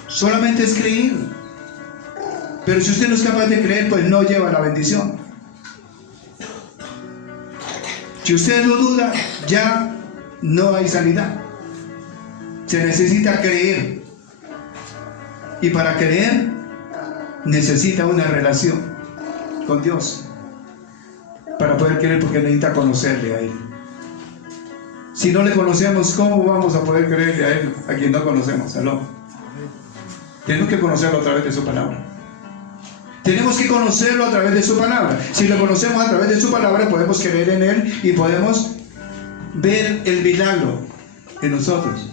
Solamente es creer. Pero si usted no es capaz de creer, pues no lleva la bendición. Si usted lo duda, ya no hay sanidad. Se necesita creer. Y para creer, necesita una relación con Dios. Para poder creer, porque necesita conocerle a Él. Si no le conocemos, ¿cómo vamos a poder creerle a Él, a quien no conocemos? ¿Aló? Tenemos que conocerlo a través de su palabra. Tenemos que conocerlo a través de su palabra. Si lo conocemos a través de su palabra, podemos creer en Él y podemos ver el milagro en nosotros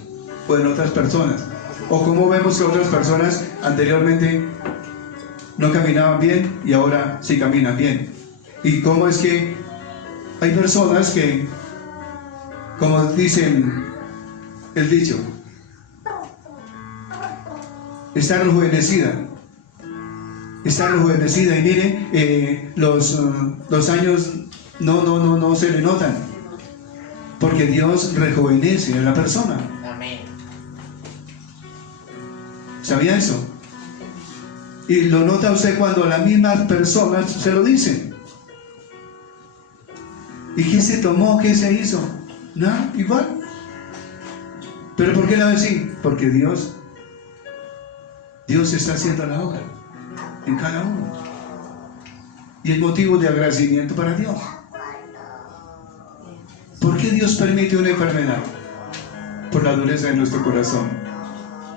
o en otras personas. O como vemos que otras personas anteriormente no caminaban bien y ahora sí caminan bien. Y cómo es que hay personas que, como dicen el dicho, está rejuvenecida. Está rejuvenecida y mire, los años no se le notan, porque Dios rejuvenece a la persona. Amén. ¿Sabía eso? Y lo nota usted cuando las mismas personas se lo dicen. ¿Y qué se tomó? ¿Qué se hizo? Nada, igual. ¿Pero por qué la ve así? Porque Dios está haciendo la obra en cada uno. Y es motivo de agradecimiento para Dios. ¿Por qué Dios permite una enfermedad? Por la dureza de nuestro corazón.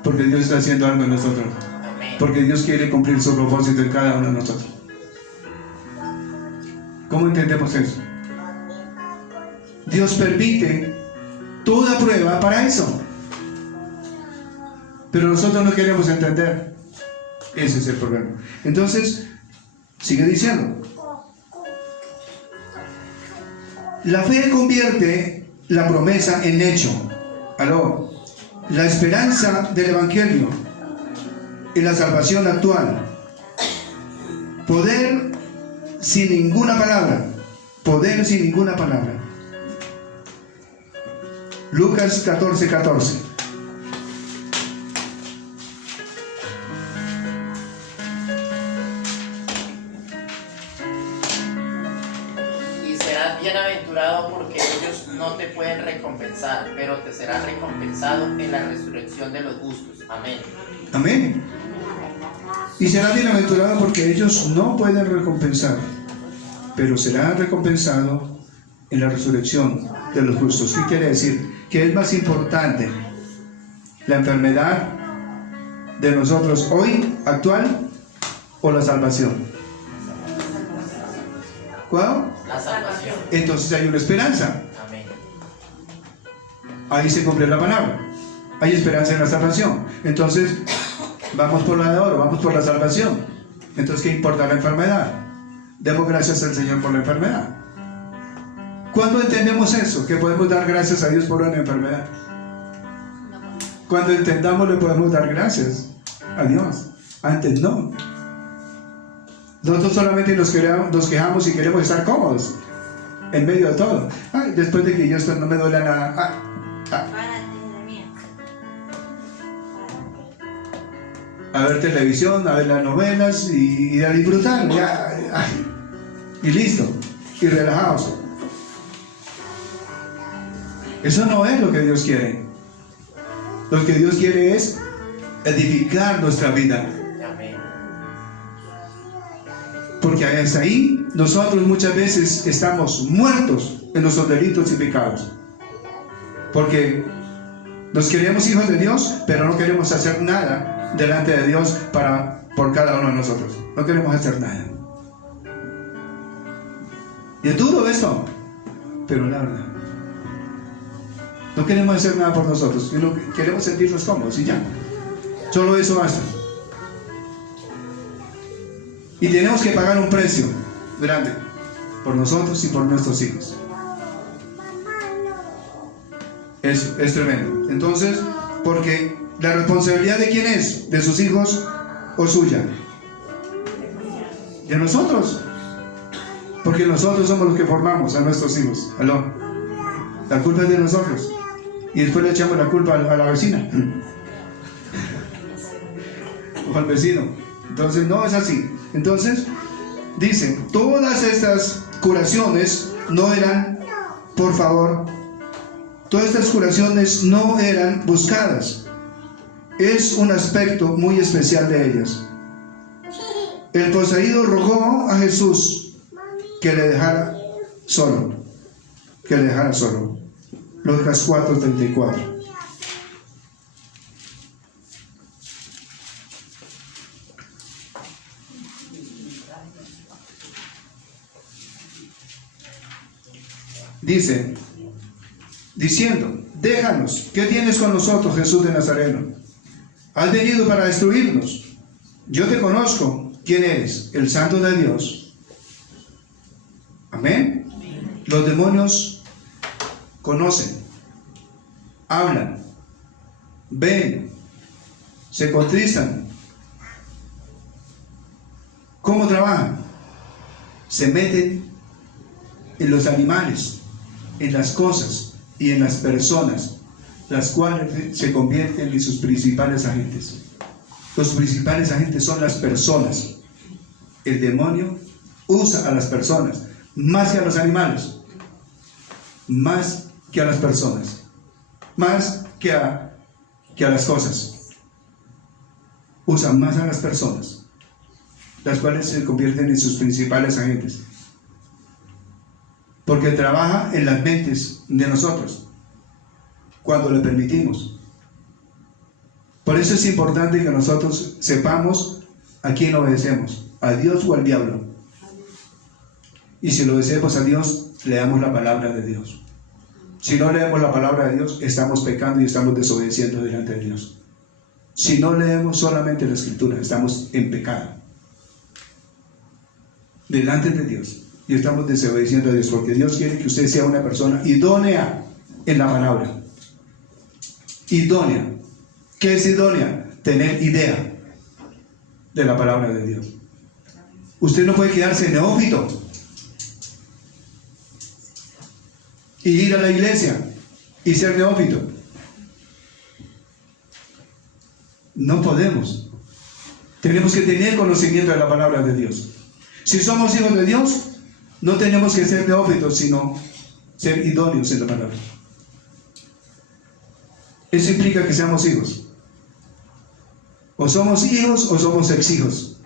Porque Dios está haciendo algo en nosotros. Porque Dios quiere cumplir su propósito en cada uno de nosotros. ¿Cómo entendemos eso? Dios permite toda prueba para eso. Pero nosotros no queremos entender. Ese es el problema. Entonces, sigue diciendo: la fe convierte la promesa en hecho. Aló. La esperanza del Evangelio en la salvación actual. Poder sin ninguna palabra. Poder sin ninguna palabra. Lucas 14:14. Bienaventurado, porque ellos no te pueden recompensar, pero te será recompensado en la resurrección de los justos. Amén. Amén. Y será bienaventurado porque ellos no pueden recompensar, pero será recompensado en la resurrección de los justos. ¿Qué quiere decir? ¿Qué es más importante? ¿La enfermedad de nosotros hoy, actual, o la salvación? ¿Cuál? La salvación. Entonces hay una esperanza. Amén. Ahí se cumple la palabra. Hay esperanza en la salvación. Entonces, vamos por la de oro, vamos por la salvación. Entonces, ¿qué importa la enfermedad? Demos gracias al Señor por la enfermedad. ¿Cuándo entendemos eso? Que podemos dar gracias a Dios por una enfermedad. Cuando entendamos, le podemos dar gracias a Dios. Antes no. Nosotros solamente nos quejamos y queremos estar cómodos. en medio de todo. Ay, después de que yo esto no me duele nada. A ver televisión, a ver las novelas y a disfrutar. Ya, y listo. Y relajados. Eso no es lo que Dios quiere. Lo que Dios quiere es edificar nuestra vida. Porque hasta ahí nosotros muchas veces estamos muertos en nuestros delitos y pecados. Porque nos queremos hijos de Dios, pero no queremos hacer nada delante de Dios por cada uno de nosotros. No queremos hacer nada. Y es duro esto, pero la verdad. No queremos hacer nada por nosotros, queremos sentirnos cómodos y ya. Solo eso basta. Y tenemos que pagar un precio grande por nosotros y por nuestros hijos. Es tremendo. Entonces, porque la responsabilidad de quién es, de sus hijos o suya, de nosotros. Porque nosotros somos los que formamos a nuestros hijos. ¿Aló? La culpa es de nosotros. Y después le echamos la culpa a la vecina o al vecino. Entonces no es así. Entonces dice, todas estas curaciones no eran, por favor, todas estas curaciones no eran buscadas. Es un aspecto muy especial de ellas. El poseído rogó a Jesús que le dejara solo. Que le dejara solo. Lucas 4:34. Dice, diciendo, déjanos, ¿qué tienes con nosotros, Jesús de Nazareno? ¿Has venido para destruirnos? Yo te conozco, ¿quién eres? El Santo de Dios. Amén. Los demonios conocen, hablan, ven, se contristan. ¿Cómo trabajan? Se meten en los animales, en las cosas y en las personas, las cuales se convierten en sus principales agentes. Los principales agentes son las personas. El demonio usa a las personas más que a los animales, más que a las personas, más que a las cosas. Usa más a las personas, las cuales se convierten en sus principales agentes, porque trabaja en las mentes de nosotros cuando le permitimos. Por eso es importante que nosotros sepamos a quién obedecemos, a Dios o al diablo. Y si lo obedecemos a Dios, leamos la palabra de Dios. Si no leemos la palabra de Dios, estamos pecando y estamos desobedeciendo delante de Dios. Si no leemos solamente la Escritura, estamos en pecado delante de Dios y estamos desobedeciendo a Dios, porque Dios quiere que usted sea una persona idónea en la palabra. Idónea. ¿Qué es idónea? Tener idea de la palabra de Dios. Usted no puede quedarse neófito y ir a la iglesia y ser neófito. No podemos. Tenemos que tener conocimiento de la palabra de Dios. Si somos hijos de Dios, no tenemos que ser neófitos, sino ser idóneos en la palabra. Eso implica que seamos hijos. O somos hijos o somos ex-hijos.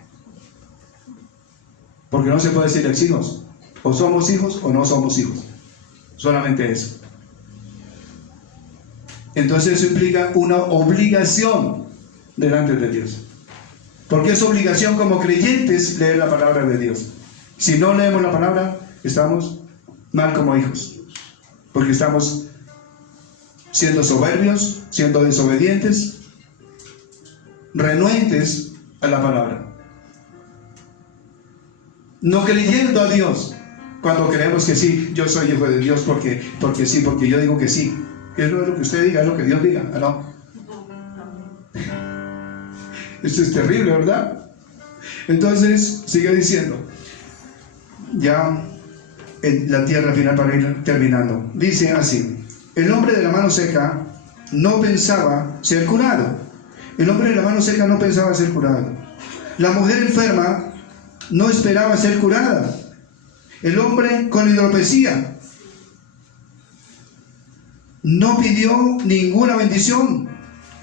Porque no se puede decir ex-hijos. O somos hijos o no somos hijos. Solamente eso. Entonces eso implica una obligación delante de Dios. Porque es obligación como creyentes leer la palabra de Dios. Si no leemos la palabra, estamos mal como hijos. Porque estamos siendo soberbios, siendo desobedientes, renuentes a la palabra. No creyendo a Dios. Cuando creemos que sí, yo soy hijo de Dios porque sí, porque yo digo que sí. Es lo que usted diga, es lo que Dios diga, ¿no? Esto es terrible, ¿verdad? Entonces, sigue diciendo, ya en la tierra final para ir terminando. Dice así: el hombre de la mano seca no pensaba ser curado. El hombre de la mano seca no pensaba ser curado. La mujer enferma no esperaba ser curada. El hombre con hidropesía no pidió ninguna bendición.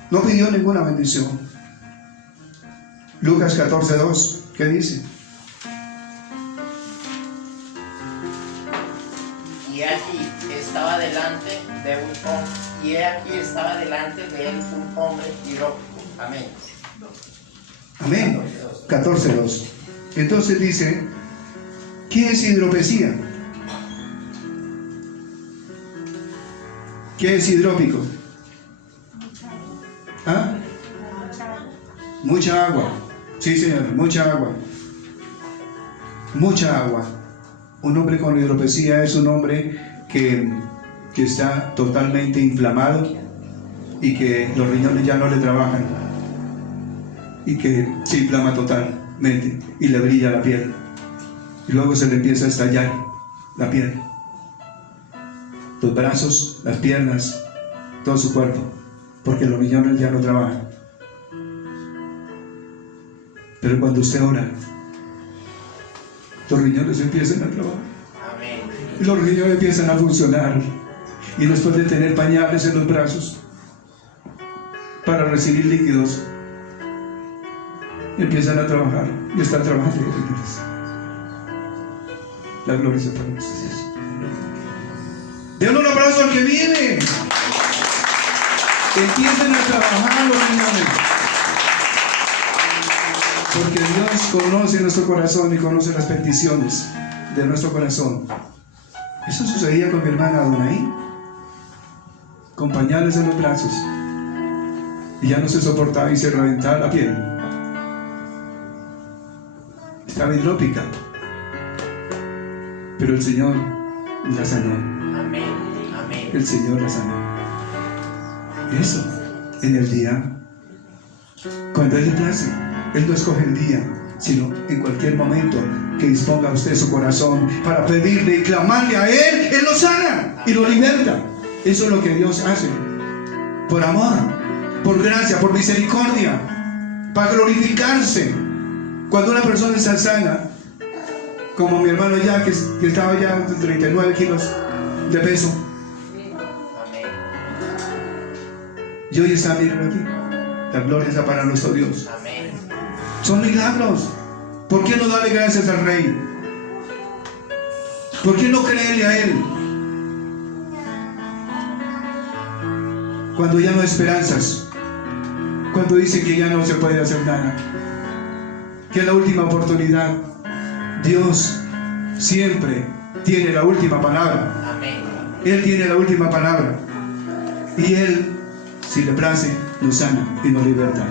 No pidió ninguna bendición. Lucas 14:2, ¿qué dice? Y aquí estaba delante de él un hombre hidrópico. Amén. Amén. 14:2. Entonces dice, ¿qué es hidropesía? ¿Qué es hidrópico? ¿Ah? Mucha agua. Sí, señor, mucha agua. Mucha agua. Un hombre con hidropesía es un hombre que está totalmente inflamado y que los riñones ya no le trabajan y que se inflama totalmente y le brilla la piel y luego se le empieza a estallar la piel, los brazos, las piernas, todo su cuerpo, porque los riñones ya no trabajan. Pero cuando usted ora, los riñones empiezan a trabajar. Amén. Y los riñones empiezan a funcionar. Y después de tener pañales en los brazos para recibir líquidos, empiezan a trabajar. Y están trabajando los riñones. La gloria sea para ustedes. Denle un aplauso al que vive. Empiecen a trabajar los riñones. Porque Dios conoce nuestro corazón y conoce las peticiones de nuestro corazón. Eso sucedía con mi hermana Donaí, con pañales en los brazos, y ya no se soportaba y se reventaba la piel. Estaba hidrópica, pero el Señor la sanó. Amén. Amén. El Señor la sanó. Eso en el día, cuando Él le place. Él no escoge el día, sino en cualquier momento que disponga usted su corazón para pedirle y clamarle a Él, Él lo sana y lo liberta. Eso es lo que Dios hace, por amor, por gracia, por misericordia, para glorificarse. Cuando una persona está sana, como mi hermano ya, que estaba ya de 39 kilos de peso, y hoy está, miren aquí, la gloria está para nuestro Dios. Amén. Son milagros. ¿Por qué no darle gracias al Rey? ¿Por qué no creerle a Él? Cuando ya no hay esperanzas, cuando dicen que ya no se puede hacer nada, que es la última oportunidad. Dios siempre tiene la última palabra. Amén. Él tiene la última palabra. Y Él, si le place, nos sana y nos liberta.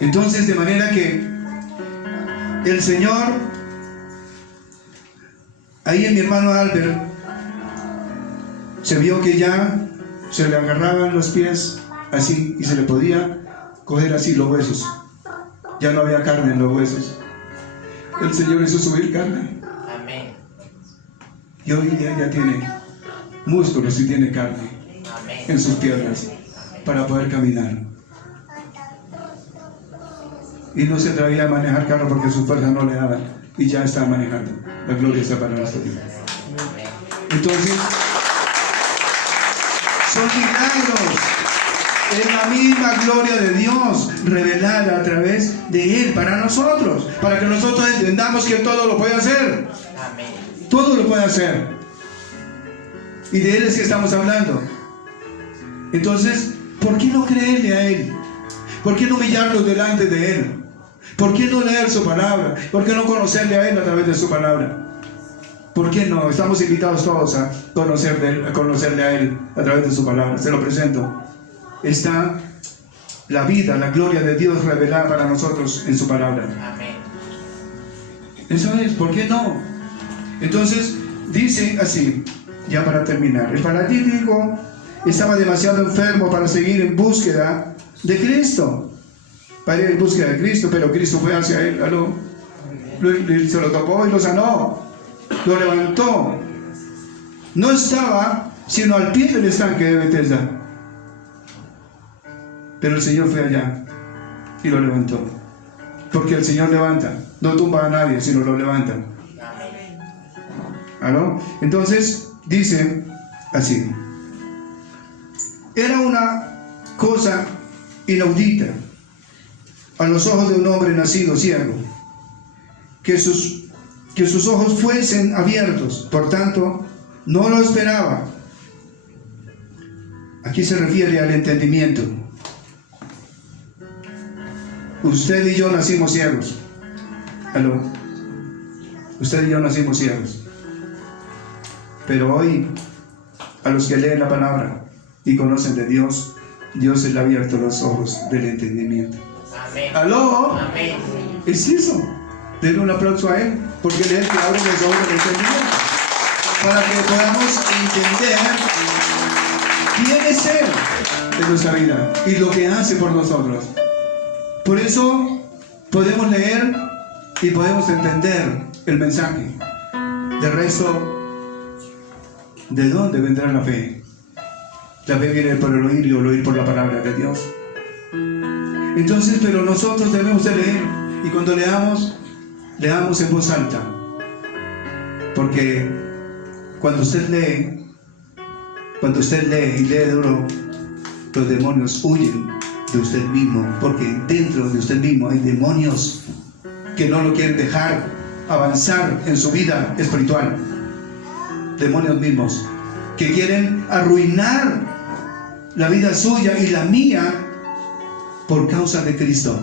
Entonces, de manera que el Señor, ahí en mi hermano Albert, se vio que ya se le agarraban los pies así y se le podía coger así los huesos. Ya no había carne en los huesos. El Señor hizo subir carne. Amén. Y hoy día ya tiene músculos y tiene carne en sus piernas para poder caminar. Y no se atrevía a manejar carro porque sus fuerzas no le daban, y ya está manejando. La gloria está para nuestro Dios. Entonces, son milagros. Es la misma gloria de Dios revelada a través de Él para nosotros, para que nosotros entendamos que todo lo puede hacer. Todo lo puede hacer. Y de Él es que estamos hablando. Entonces, ¿por qué no creerle a Él? ¿Por qué no humillarnos delante de Él? ¿Por qué no leer su palabra? ¿Por qué no conocerle a Él a través de su palabra? ¿Por qué no? Estamos invitados todos a conocerle a Él a través de su palabra. Se lo presento. Está la vida, la gloria de Dios revelada para nosotros en su palabra. Amén. Eso es, ¿por qué no? Entonces, dice así, ya para terminar. El paralítico estaba demasiado enfermo para seguir en búsqueda de Cristo. Para ir en búsqueda de Cristo, pero Cristo fue hacia él. ¿Aló? se lo tocó y lo sanó, lo levantó. No estaba sino al pie del estanque de Bethesda, pero el Señor fue allá y lo levantó, porque el Señor levanta, no tumba a nadie, sino lo levanta. ¿Aló? Entonces dice así: era una cosa inaudita a los ojos de un hombre nacido ciego, que sus ojos fuesen abiertos. Por tanto, no lo esperaba. Aquí se refiere al entendimiento. Usted y yo nacimos ciegos. ¿Aló? Usted y yo nacimos ciegos. Pero hoy, a los que leen la palabra y conocen de Dios, Dios les ha abierto los ojos del entendimiento. Amén. ¿Aló? Amén. Es eso. Denle un aplauso a Él, porque Él es el que abre los ojos del entendimiento, para que podamos entender quién es Él en nuestra vida y lo que hace por nosotros. Por eso podemos leer y podemos entender el mensaje. De resto, ¿de dónde vendrá la fe? La fe viene por el oír y el oír por la palabra de Dios. Entonces, pero nosotros debemos de leer, y cuando leamos en voz alta, porque cuando usted lee y lee duro, los demonios huyen de usted mismo, porque dentro de usted mismo hay demonios que no lo quieren dejar avanzar en su vida espiritual. Demonios mismos que quieren arruinar la vida suya y la mía por causa de Cristo.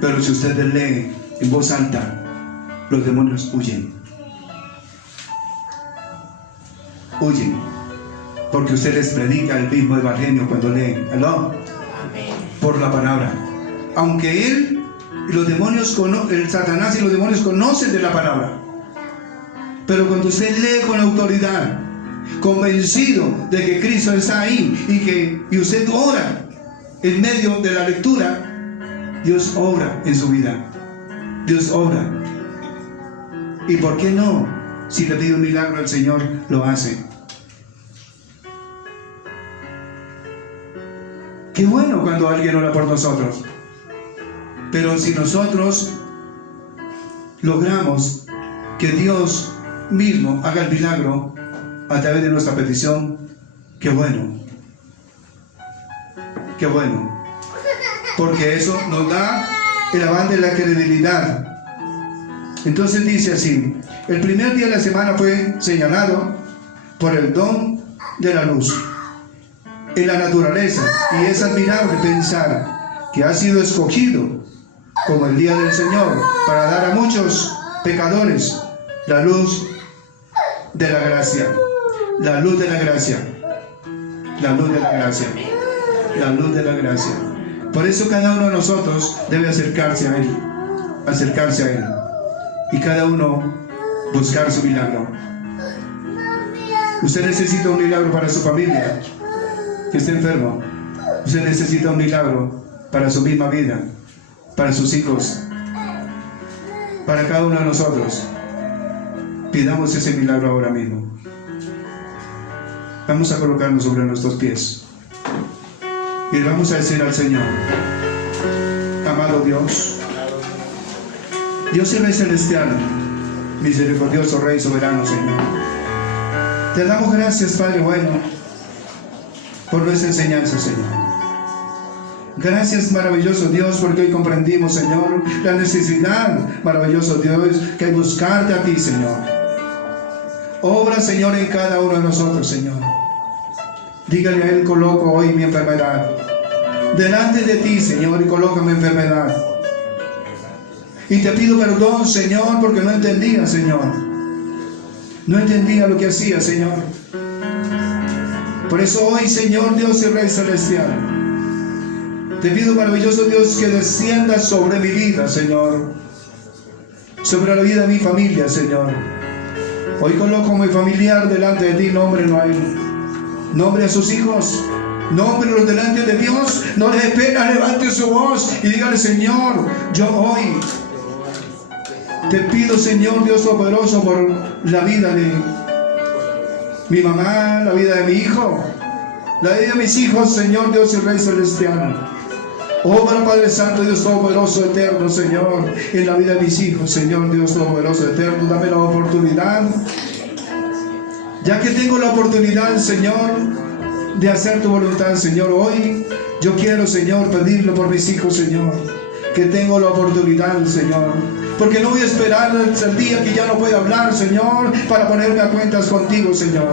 Pero si usted lee en voz alta, los demonios huyen. Huyen, porque usted les predica el mismo evangelio cuando leen. ¿Aló? Por la palabra. Aunque él y los demonios, el Satanás y los demonios conocen de la palabra, pero cuando usted lee con autoridad, convencido de que Cristo está ahí y usted ora en medio de la lectura, Dios obra en su vida. Dios obra. ¿Y por qué no? Si le pide un milagro al Señor, lo hace. Qué bueno cuando alguien ora por nosotros. Pero si nosotros logramos que Dios mismo haga el milagro a través de nuestra petición, qué bueno. Qué bueno. Porque eso nos da el avance de la credibilidad. Entonces dice así: el primer día de la semana fue señalado por el don de la luz en la naturaleza, y es admirable pensar que ha sido escogido como el día del Señor para dar a muchos pecadores la luz de la gracia. La luz de la gracia. La luz de la gracia. La luz de la gracia. Por eso cada uno de nosotros debe acercarse a Él. Acercarse a Él. Y cada uno buscar su milagro. Usted necesita un milagro para su familia que esté enfermo. Usted necesita un milagro para su misma vida, para sus hijos, para cada uno de nosotros. Pidamos ese milagro ahora mismo. Vamos a colocarnos sobre nuestros pies y le vamos a decir al Señor: amado Dios, Dios y Rey Celestial, misericordioso Rey soberano, Señor, te damos gracias, Padre bueno, por nuestra enseñanza, Señor. Gracias, maravilloso Dios, porque hoy comprendimos, Señor, la necesidad, maravilloso Dios, que hay buscarte a ti, Señor. Obra, Señor, en cada uno de nosotros, Señor. Dígale a Él: coloco hoy mi enfermedad delante de ti, Señor, y coloca mi enfermedad. Y te pido perdón, Señor, porque no entendía, Señor. No entendía lo que hacía, Señor. Por eso hoy, Señor Dios y Rey Celestial, te pido, maravilloso Dios, que desciendas sobre mi vida, Señor, sobre la vida de mi familia, Señor. Hoy coloco a mi familiar delante de ti, nombre no hay. Nombre a sus hijos, nómbrelos delante de Dios. No les espera, levante su voz y dígale: Señor, yo hoy Te pido, Señor Dios Todopoderoso, por la vida de mi mamá, la vida de mi hijo, la vida de mis hijos, Señor Dios y Rey Celestial. Obra, Padre Santo, Dios Todopoderoso, eterno, Señor, en la vida de mis hijos, Señor Dios Todopoderoso, eterno. Dame la oportunidad, ya que tengo la oportunidad, Señor, de hacer tu voluntad, Señor. Hoy yo quiero, Señor, pedirlo por mis hijos, Señor, que tengo la oportunidad, Señor, porque no voy a esperar hasta el día que ya no pueda hablar, Señor, para ponerme a cuentas contigo, Señor.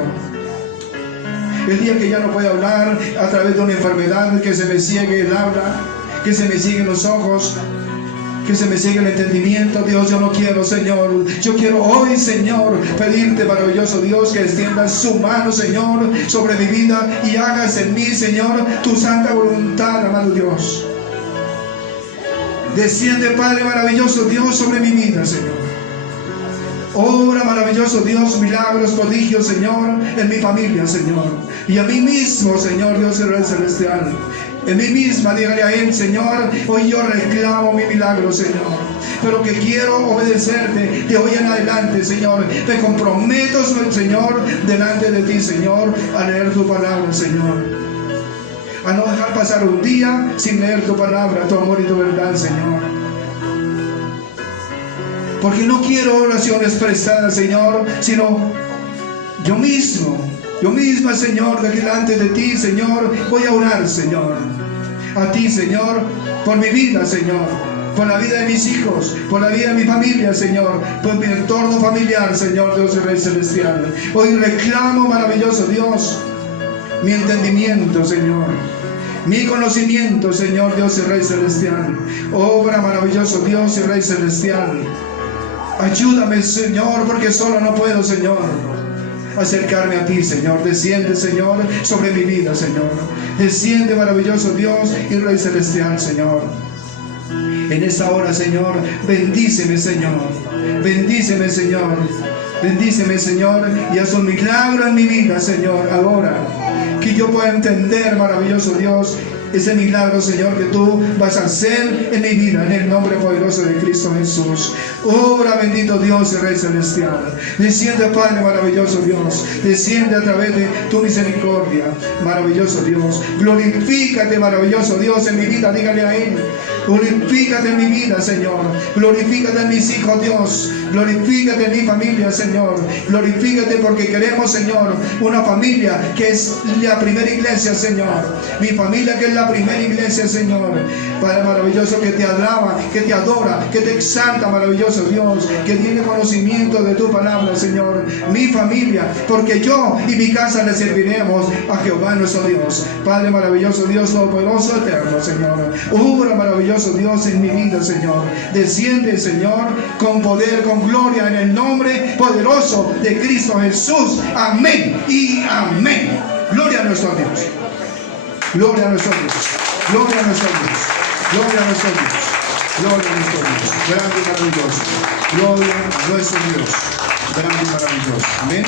El día que ya no pueda hablar a través de una enfermedad, que se me ciegue el habla, que se me cieguen los ojos, que se me ciegue el entendimiento. Dios, yo no quiero, Señor. Yo quiero hoy, Señor, pedirte, maravilloso Dios, que extiendas su mano, Señor, sobre mi vida y hagas en mí, Señor, tu santa voluntad, amado Dios. Desciende, Padre maravilloso Dios, sobre mi vida, Señor. Obra, maravilloso Dios, milagros, prodigios, Señor, en mi familia, Señor. Y a mí mismo, Señor Dios y Rey Celestial. En mí misma, dígale a Él, Señor, hoy yo reclamo mi milagro, Señor. Pero que quiero obedecerte de hoy en adelante, Señor. Me comprometo, Señor, delante de ti, Señor, a leer tu palabra, Señor. A no dejar pasar un día sin leer tu palabra, tu amor y tu verdad, Señor. Porque no quiero oraciones prestadas, Señor, sino yo misma, Señor, delante de ti, Señor, voy a orar, Señor. A ti, Señor, por mi vida, Señor, por la vida de mis hijos, por la vida de mi familia, Señor, por mi entorno familiar, Señor, Dios y Rey Celestial. Hoy reclamo, maravilloso Dios, mi entendimiento, Señor, mi conocimiento, Señor, Dios y Rey Celestial. Obra, maravilloso Dios y Rey Celestial. Ayúdame, Señor, porque solo no puedo, Señor, acercarme a ti, Señor. Desciende, Señor, sobre mi vida, Señor. Desciende, maravilloso Dios y Rey Celestial, Señor. En esta hora, Señor, bendíceme, Señor. Bendíceme, Señor. Bendíceme, Señor, y haz un milagro en mi vida, Señor, ahora. Que yo pueda entender, maravilloso Dios, ese milagro, Señor, que tú vas a hacer en mi vida, en el nombre poderoso de Cristo Jesús. Obra, bendito Dios y Rey Celestial. Desciende, Padre maravilloso Dios. Desciende a través de tu misericordia, maravilloso Dios. Glorifícate, maravilloso Dios, en mi vida. Dígale a Él. Glorifícate en mi vida, Señor. Glorifícate en mis hijos, Dios. Glorifícate en mi familia, Señor. Glorifícate porque queremos, Señor, una familia que es la primera iglesia, Señor. Mi familia que es la primera iglesia, Señor. Padre maravilloso, que te alaba, que te adora, que te exalta, maravilloso Dios, que tiene conocimiento de tu palabra, Señor. Mi familia, porque yo y mi casa le serviremos a Jehová nuestro Dios. Padre maravilloso Dios, todopoderoso, eterno, Señor. Obra, maravilloso Dios, en mi vida, Señor. Desciende, Señor, con poder, con gloria, en el nombre poderoso de Cristo Jesús. Amén y amén. Gloria a nuestro Dios. Gloria a nuestro Dios. Gloria a nuestro Dios. Gloria a nuestro Dios. Gloria a nuestro Dios. Grande y maravilloso. Gloria a nuestro Dios. Grande y maravilloso. Amén.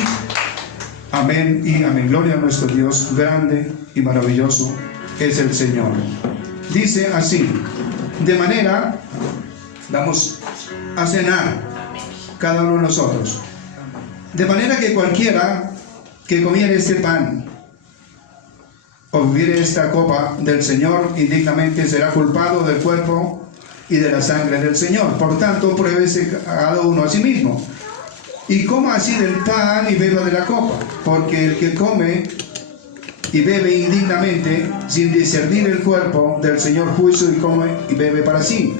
Amén y amén. Gloria a nuestro Dios. Grande y maravilloso es el Señor. Dice así. De manera, vamos a cenar cada uno de nosotros. De manera que cualquiera que comiere este pan o bebiere esta copa del Señor indignamente será culpado del cuerpo y de la sangre del Señor. Por tanto, pruébese cada uno a sí mismo y coma así del pan y beba de la copa, porque el que come y bebe indignamente sin discernir el cuerpo del Señor juicio y come y bebe para sí.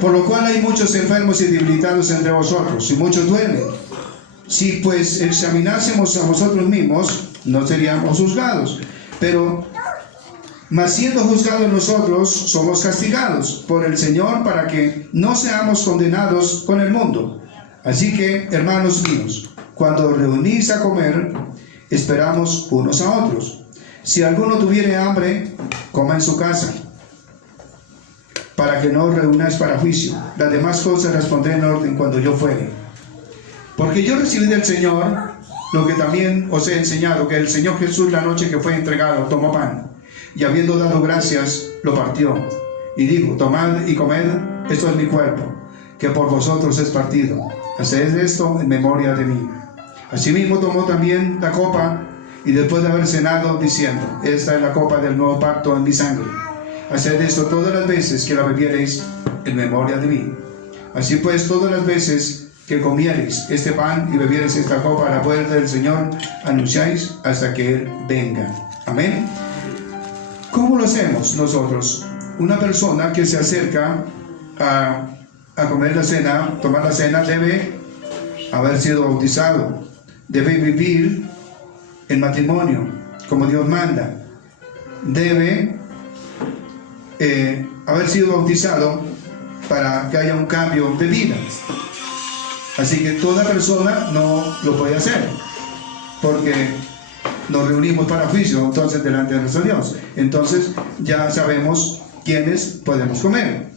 Por lo cual hay muchos enfermos y debilitados entre vosotros y muchos duelen. Si pues examinásemos a vosotros mismos, no seríamos juzgados. Pero, mas siendo juzgados nosotros, somos castigados por el Señor para que no seamos condenados con el mundo. Así que, hermanos míos, cuando reunís a comer, esperamos unos a otros. Si alguno tuviere hambre, coma en su casa, para que no os reunáis para juicio. Las demás cosas respondré en orden cuando yo fuere. Porque yo recibí del Señor lo que también os he enseñado, que el Señor Jesús, la noche que fue entregado, tomó pan, y habiendo dado gracias, lo partió, y dijo: tomad y comed, esto es mi cuerpo, que por vosotros es partido. Haced esto en memoria de mí. Asimismo tomó también la copa, y después de haber cenado, diciendo: esta es la copa del nuevo pacto en mi sangre. Haced esto todas las veces que la bebiereis en memoria de mí. Así pues, todas las veces que comiereis este pan y bebiereis esta copa a la puerta del Señor, anunciáis hasta que Él venga. Amén. ¿Cómo lo hacemos nosotros? Una persona que se acerca a comer la cena, tomar la cena, debe haber sido bautizado, debe vivir en matrimonio como Dios manda, debe haber sido bautizado para que haya un cambio de vida. Así que toda persona no lo puede hacer, porque nos reunimos para juicio entonces delante de nuestro Dios. Entonces ya sabemos quiénes podemos comer,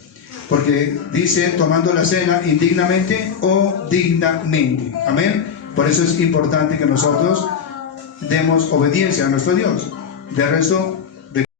porque dice tomando la cena indignamente o dignamente. Amén. Por eso es importante que nosotros demos obediencia a nuestro Dios. De resto,